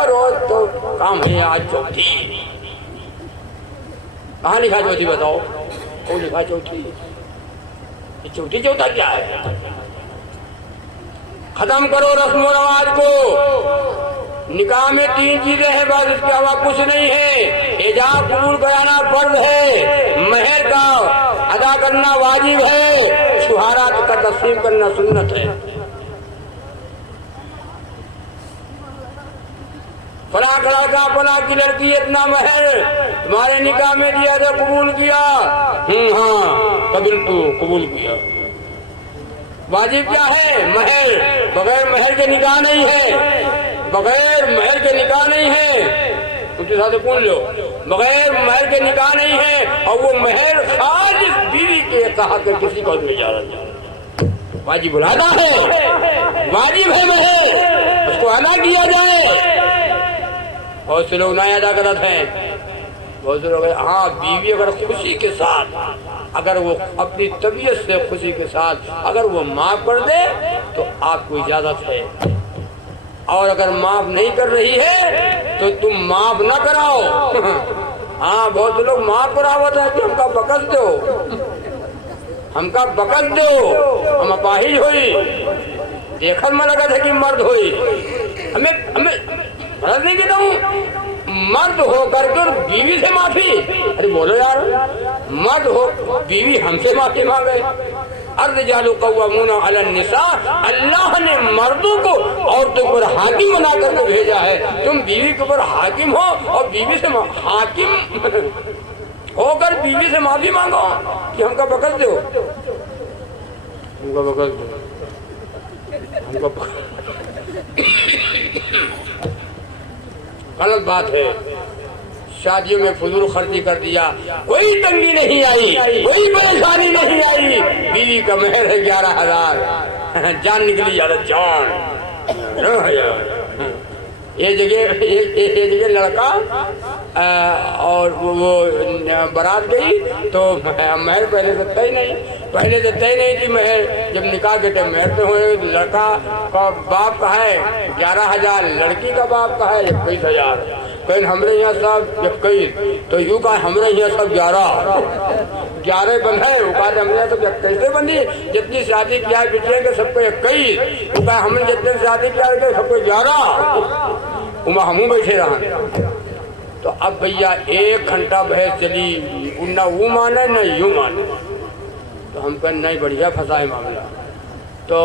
روز تو کام ہے، آج چوتھی کہاں لکھا چوتھی بتاؤ؟ وہ لکھا چوتھی، چوتھی چوتھا کیا ہے؟ ختم کرو رسم و رواج کو، نکاح میں 3 چیزیں ہیں بس، اس کے علاوہ کچھ نہیں ہے۔ ایجاب قبول کرانا فرض ہے، مہر کا ادا کرنا واجب ہے، شہادت کا تسلیم کرنا سنت ہے۔ فلاں کلا کا فلاں کی لڑکی اتنا مہر تمہارے نکاح میں دیا تھا، قبول کیا؟ ہاں قبول کیا۔ واجب کیا ہے؟ مہر۔ بغیر مہر کے نکاح نہیں ہے، بغیر مہر کے نکاح نہیں ہے۔ اس کے ساتھ پوچھ لو، بغیر مہر کے نکاح نہیں ہے، اور وہ مہر خالص بیوی کے کہا کر کسی کو نہیں جا رہا۔ واجب ادا ہے، واجب ہے مہر، اس کو ادا کیا جائے۔ بہت سے لوگ نہ ادا کرتے ہیں، بہت سے لوگ ہاں بیوی اگر خوشی کے ساتھ، اگر وہ اپنی طبیعت سے خوشی کے ساتھ اگر وہ معاف کر دے تو آپ کو اجازت ہے، اور اگر معاف نہیں کر رہی ہے تو تم معاف نہ کراؤ۔ ہاں بہت سے لوگ معاف کراوت ہے کہ ہم کا بکس دو، ہم کا بکس دو، ہم اپاہج ہوئی، دیکھل میں لگا تھا کہ مرد ہوئی، ہمیں غلط نہیں کہتا ہوں، مرد ہو کر کے بیوی سے معافی، ارے بولو یار، مرد ہو بیوی ہم سے معافی مانگے۔ الرجال قوامون علی النساء، اللہ نے مردوں کو عورتوں پر حاکم بنا کر کے بھیجا ہے، تم بیوی کے اوپر حاکم ہو اور بیوی سے حاکم ہو کر بیوی سے معافی مانگو کہ ہم کا بکس دو، ہم کا بکس دو، ہم کا بکس۔ غلط بات ہے، شادیوں میں فضول خرچی کر دیا، کوئی تنگی نہیں آئی، کوئی پریشانی نہیں آئی، بیوی کا مہر ہے 11,000، جان نکلی یار جان۔ یہ جگہ لڑکا اور وہ بارات گئی تو مہر پہلے سے طے نہیں تھی مہر، جب نکاح کے ٹائم مہر پہ ہوئے، لڑکا کا باپ کا ہے 11,000، لڑکی کا باپ کا ہے 21,000، کہیں ہمارے یہاں سب 21، تو یوں کہا ہمارے یہاں سب 11 بندھے، وہ کہا ہمارے یہاں سب 21 بندھی، جتنی شادی کیا بٹیاں کے سب کو 21، وہ کہا ہم نے جتنے شادی کیا سب کو 11، ہم بیٹھے رہا۔ تو اب بھیا 1 گھنٹہ بحث چلی، نہ وہ مانے نہ یوں مانے، تو ہم کہیں نہیں بڑھیا پھنسا ہے معاملہ، تو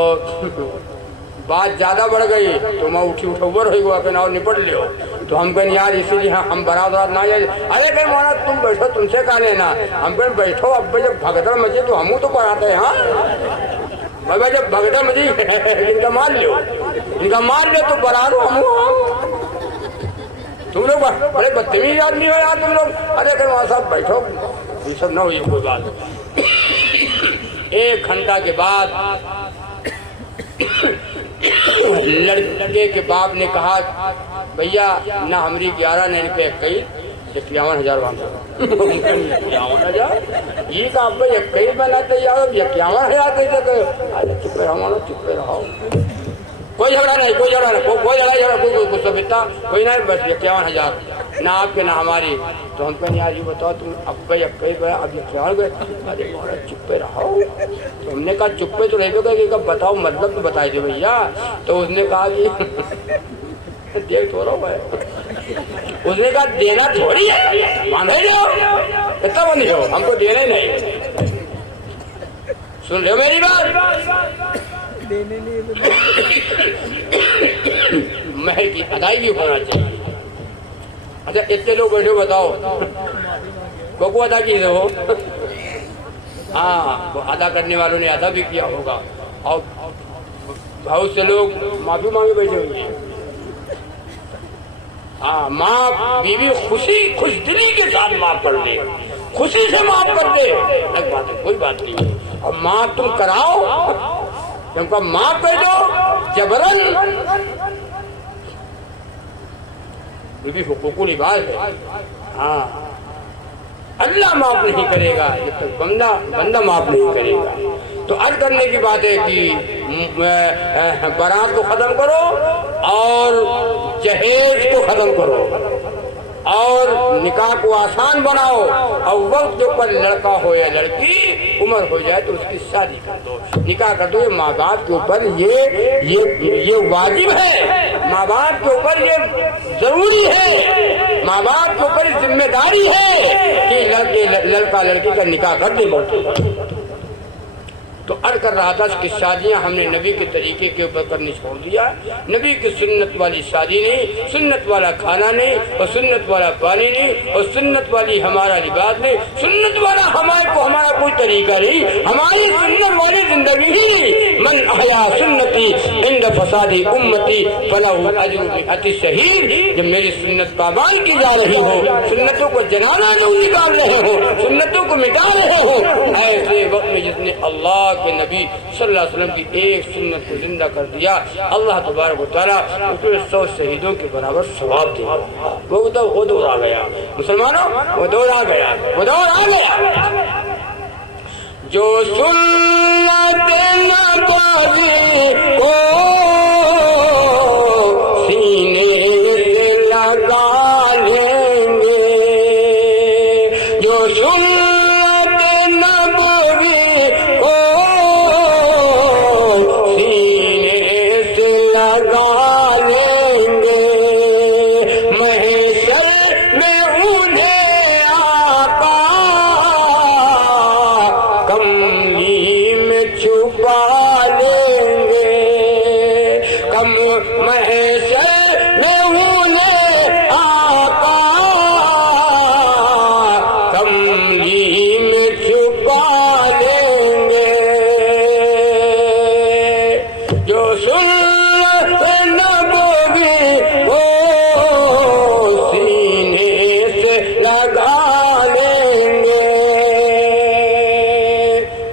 بات زیادہ بڑھ گئی تو میں اٹھور ہوئی ہوا کہ نہ نپٹ لیو، تو ہم کہیں یار اسی لیے ہم برات نہ جائے، ارے کہ مولانا تم بیٹھو، تم سے کہا لینا، ہم کہیں بیٹھو، اب جب بھگدڑ مچی تو ہم تو پڑھاتے ہیں، ہاں بھائی جب بھگدڑ مچی ان کا مان لو، ان کا مان لو تو برارو ہم، تم لوگ بڑے بدتمیز آدمی ہو یار تم لوگ، ارے کہ وہاں صاحب بیٹھو، یہ سب نہ ہوئی کوئی بات۔ 1 گھنٹہ کے بعد لڑکے کے باپ نے کہا بھیا نہ ہماری 11 نہ ان پہ 51,000 مانگا، 51,000 یہ کہا ابا 21 میں لاتے جاؤ، 51,000 کیسے کہ چپ پہ رہو، کوئی جھگڑا نہیں، کوئی غصہ کوئی نہیں، بس 51,000 نہ آپ کے نہ ہماری۔ تو ہم کہیں یار یہ بتاؤ تم اب 51 گئے، ارے چپ پہ رہو، تو ہم نے کہا چپ پہ تو رہے گا کہ بتاؤ مطلب تو بتائی دے بھیا، تو اس نے کہا کہ دیکھ تو رہو ہے، اس نے کہا دینا تھوڑی ہے، مانگے جاؤ کتنا بندی ہو، ہم کو دینا ہی نہیں، سن رہے ہو میری بات؟ مہر کی ادائیگی ہونا چاہیے۔ اچھا اتنے لوگ بیٹھے بتاؤ کو ادا کی ہو؟ ہاں وہ ادا کرنے والوں نے ادا بھی کیا ہوگا، اور بہت سے لوگ معافی مانگے بیٹھے ہوئے ہیں۔ ہاں ماں بیوی خوش دلی کے ساتھ معاف کر دے، خوشی سے معاف کر دے، الگ بات ہے، کوئی بات نہیں ہے، اور معاف تم کراؤ، تم کو معاف کر دو جبرن، بیوی حقوق العباد ہے، ہاں اللہ معاف نہیں کرے گا جب تک بندہ معاف نہیں کرے گا۔ تو عرض کرنے کی بات ہے کہ برات کو ختم کرو اور جہیز کو ختم کرو اور نکاح کو آسان بناؤ، اور وقت کے اوپر لڑکا ہو یا لڑکی عمر ہو جائے تو اس کی شادی کر دو، نکاح کر دو۔ یہ ماں باپ کے اوپر یہ واجب ہے، ماں باپ کے اوپر یہ ضروری ہے، ماں باپ کے اوپر ذمہ داری ہے کہ لڑکا لڑکی کا نکاح کر دے۔ تو عرض کر رہا تھا کہ شادیاں ہم نے نبی کے طریقے کے اوپر کرنی چھوڑ دیا، نبی کی سنت والی شادی نہیں، سنت والا کھانا نہیں، اور سنت والا پانی نہیں، اور سنت والی ہمارا لباس نہیں، سنت والا ہمارا کوئی طریقہ نہیں، ہماری سنت والی زندگی ہی نہیں۔ من احیا سنتی عند فساد امتی فلہ اجر مئۃ شہید۔ جب میری سنت پامال کی جا رہی ہو، سنتوں کو جنانا جو نکال رہے ہو، سنتوں کو مٹا رہے ہو، ایسے وقت میں جس نے اللہ کے نبی صلی اللہ علیہ وسلم کی ایک سنت کو زندہ کر دیا، اللہ تبارک و تعالیٰ اس کو 100 شہیدوں کے برابر ثواب دیا۔ وہ دور آ گیا مسلمانوں، وہ دور آ گیا، وہ دور آ گیا۔ جو سنت نبوی کو سینے سے لگا لیں گے، جو سنت نبوی کو سینے سے لگا لیں گے، محشر میں انہیں آقا کملی میں چھپا لیں گے، محشر میں انہیں آقا کملی میں چھپا لیں گے، جو سنت نبوی کو سینے سے لگا لیں گے۔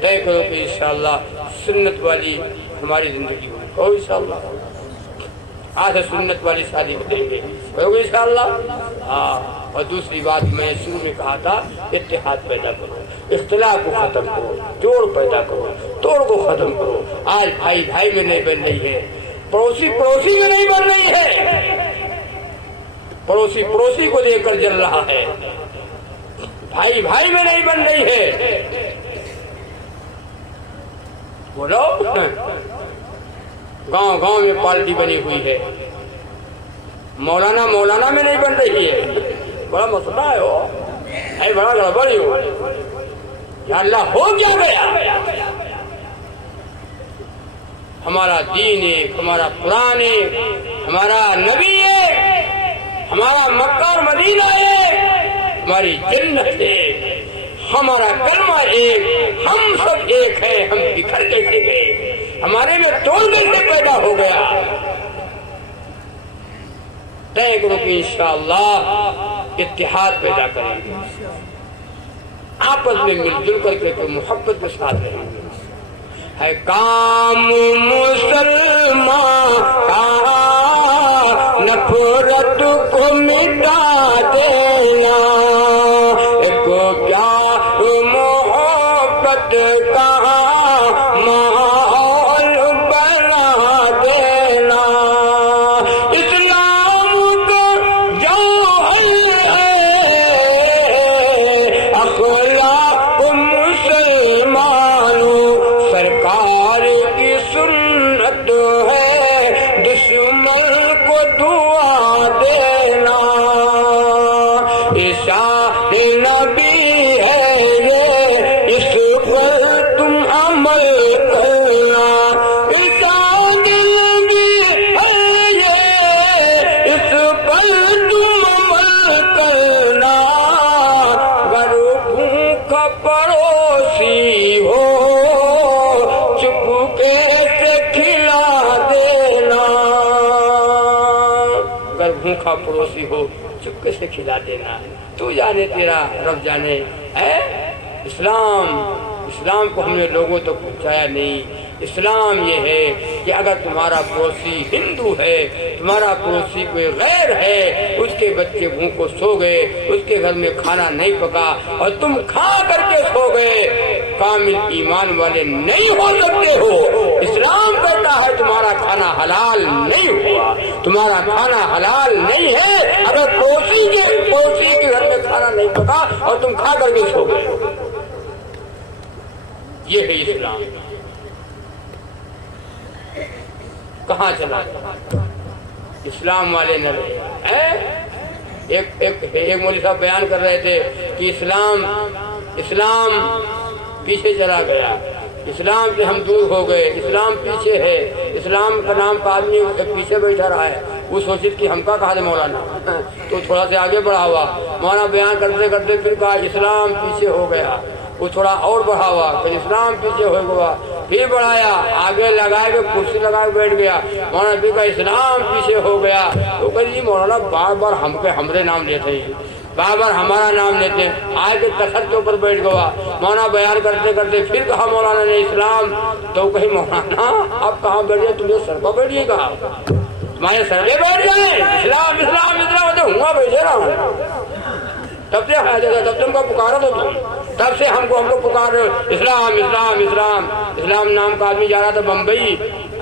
طے کرو کہ انشاءاللہ سنت والی ہماری زندگی ہو انشاءاللہ، آج سنت والی شادی کریں گے ہوگی انشاءاللہ۔ ہاں، اور دوسری بات میں شروع میں کہا تھا، اتحاد پیدا کرو، اختلاف کو ختم کرو، جوڑ پیدا کرو، توڑ کو ختم کرو۔ آج بھائی بھائی میں نہیں بن رہی ہے، پڑوسی پڑوسی میں نہیں بن رہی ہے، پڑوسی پڑوسی کو دیکھ کر جل رہا ہے، بھائی بھائی میں نہیں بن رہی ہے۔ بولو، گاؤں گاؤں میں پارٹی بنی ہوئی ہے، مولانا مولانا میں نہیں بن رہی ہے، بڑا مسئلہ ہے وہ، بڑا گڑبڑی ہو، یا اللہ ہو کیا گیا؟ ہمارا دین ایک، ہمارا قرآن ایک، ہمارا نبی ایک، ہمارا مکہ اور مدینہ ایک، ہماری جنت ایک، ہمارا کلمہ ایک، ہم سب ایک ہیں، ہم بکھر کیسے گئے؟ ہمارے میں توڑ کیسے پیدا ہو گیا؟ طے کرو کہ انشاءاللہ اتحاد پیدا کریں گے، آپس میں مل جل کر کے تو محبت کے ساتھ رہیں گے۔ ہے کام مسلمان کا نفرت کو مٹا دینا، ایک پیار محبت کا ماحول بنا دینا، اسلام کا جوہر ہے اخلاق مسلمانوں، سرکار کی سنت ہے دشمن کو دعا دینا، ارشاد نبی ہے یہ، اس پر تم عمل کرنا، ارشاد نبی ہے یہ، اس پر تم عمل کرنا، گر بھوکا پڑوسی ہو چپکے سے کھلا دینا، اگر بھوکا پڑوسی ہو چپکے سے کھلا دینا، تو جانے تیرا رب جانے ہے۔ اسلام کو ہم نے لوگوں تک پہنچایا نہیں۔ اسلام یہ ہے کہ اگر تمہارا پڑوسی ہندو ہے، تمہارا پڑوسی کوئی غیر ہے، اس کے بچے بھوکو سو گئے، اس کے گھر میں کھانا نہیں پکا اور تم کھا کر کے سو گئے، کامل ایمان والے نہیں ہو سکتے ہو۔ اسلام کہتا ہے تمہارا کھانا حلال نہیں ہوا، تمہارا کھانا حلال نہیں ہے اگر پڑوسی کے گھر میں کھانا نہیں پکا اور تم کھا کر کے سو گئے۔ یہ ہے اسلام۔ کہاں چلا اسلام والے نہ رہے؟ ایک مولوی صاحب بیان کر رہے تھے کہ اسلام پیچھے چلا گیا، اسلام سے ہم دور ہو گئے، اسلام پیچھے ہے، اسلام کا نام کا آدمی پیچھے بیٹھا رہا ہے، وہ سوچت کہ ہم کا کہا دے مولانا تو تھوڑا سے آگے بڑھا ہوا، مولانا بیان کرتے کرتے پھر کہا اسلام پیچھے ہو گیا، وہ تھوڑا اور بڑھا ہوا، پھر اسلام پیچھے ہو گیا، پھر بڑھایا، آگے لگائے کے کرسی لگا کے بیٹھ گیا، مولانا بھی کہا اسلام پیچھے ہو گیا، تو کہا مولانا بار بار ہم کے ہمارے نام لیتے ہیں، بار بار ہمارا نام لیتے ہیں، آج کے تخت کے اوپر بیٹھ گیا، مولانا بیان کرتے کرتے پھر کہا مولانا نے اسلام، تو کہیں مولانا اب کہاں بیٹھے، تمہیں سر پر بیٹھیے گا، تمہارے سر پہ بیٹھ جائے، اسلام اسلام اسلام تو ہوا بیٹھے رہا ہوں، تب سے تب سے ہم کو پکارا تو تم، تب سے ہم کو پکار رہے ہو اسلام اسلام اسلام اسلام نام کا آدمی جا رہا تھا بمبئی،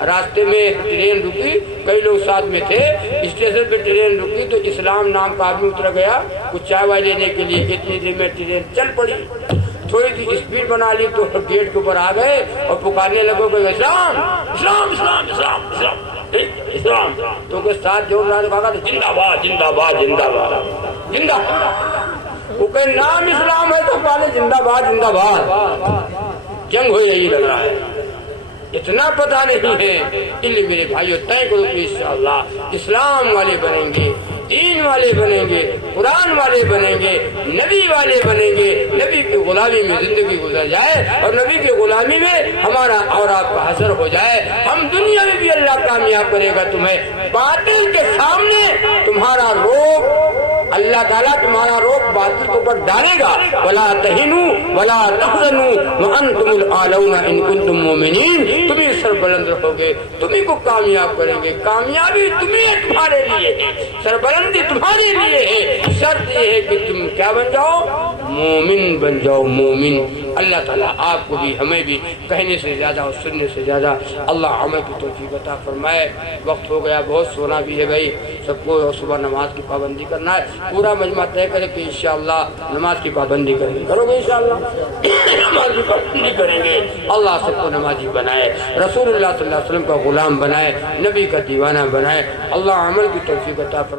راستے میں ٹرین رکی، کئی لوگ ساتھ میں تھے، اسٹیشن پہ ٹرین رکی تو اسلام نام کا آدمی اتر گیا کچھ چائے وائے لینے کے لیے، اتنی دیر میں ٹرین چل پڑی، تھوڑی سی اسپیڈ بنا لی تو گیٹ کے اوپر آ گئے اور پکارنے لگو کہ اسلام اسلام اسلام اسلام اسلام اسلام، تو کے ساتھ جو کہا زندہ باد زندہ باد زندہ باد زندہ، وہ کہ نام اسلام ہے تو پہلے زندہ باد زندہ باد، جنگ ہو یہی لگ رہا ہے، اتنا پتہ نہیں ہے، علم میرے بھائیو طے کرو کہ انشاءاللہ اسلام والے بنیں گے، دین والے بنیں گے، قرآن والے بنیں گے، نبی والے بنیں گے، نبی کی غلامی میں زندگی گزر جائے اور نبی کی غلامی میں ہمارا اور آپ کا حشر ہو جائے، ہم دنیا میں بھی اللہ کامیاب کرے گا تمہیں، باطل کے سامنے تمہارا روب اللہ تعالیٰ تمہارا روب باطل کے اوپر ڈالے گا، وَلَا تَهِنُوا وَلَا تَحْزَنُوا وَأَنْتُمُ الْأَعْلَوْنَ إِن كُنتُم مُؤْمِنِينَ، تمہیں سربلند رہو گے، تمہیں کو کامیاب کریں گے، کامیابی تمہیں تمہارے لیے ہے، سربلندی تمہارے لیے ہے، شرط یہ ہے کہ تم کیا بن جاؤ، مومن بن جاؤ، مومن۔ اللہ تعالیٰ آپ کو بھی ہمیں بھی کہنے سے زیادہ اور سننے سے زیادہ اللہ عمل کی توفیق عطا فرمائے۔ وقت ہو گیا، بہت سونا بھی ہے بھائی سب کو، صبح نماز کی پابندی کرنا ہے، پورا مجمع طے کرے کہ انشاءاللہ نماز کی پابندی کریں گے، کرو گے انشاءاللہ نماز کی پابندی کریں گے، اللہ سب کو نمازی بنائے، رسول اللہ صلی اللہ علیہ وسلم کا غلام بنائے، نبی کا دیوانہ بنائے، اللہ عمل کی توفیق عطا فرمائے۔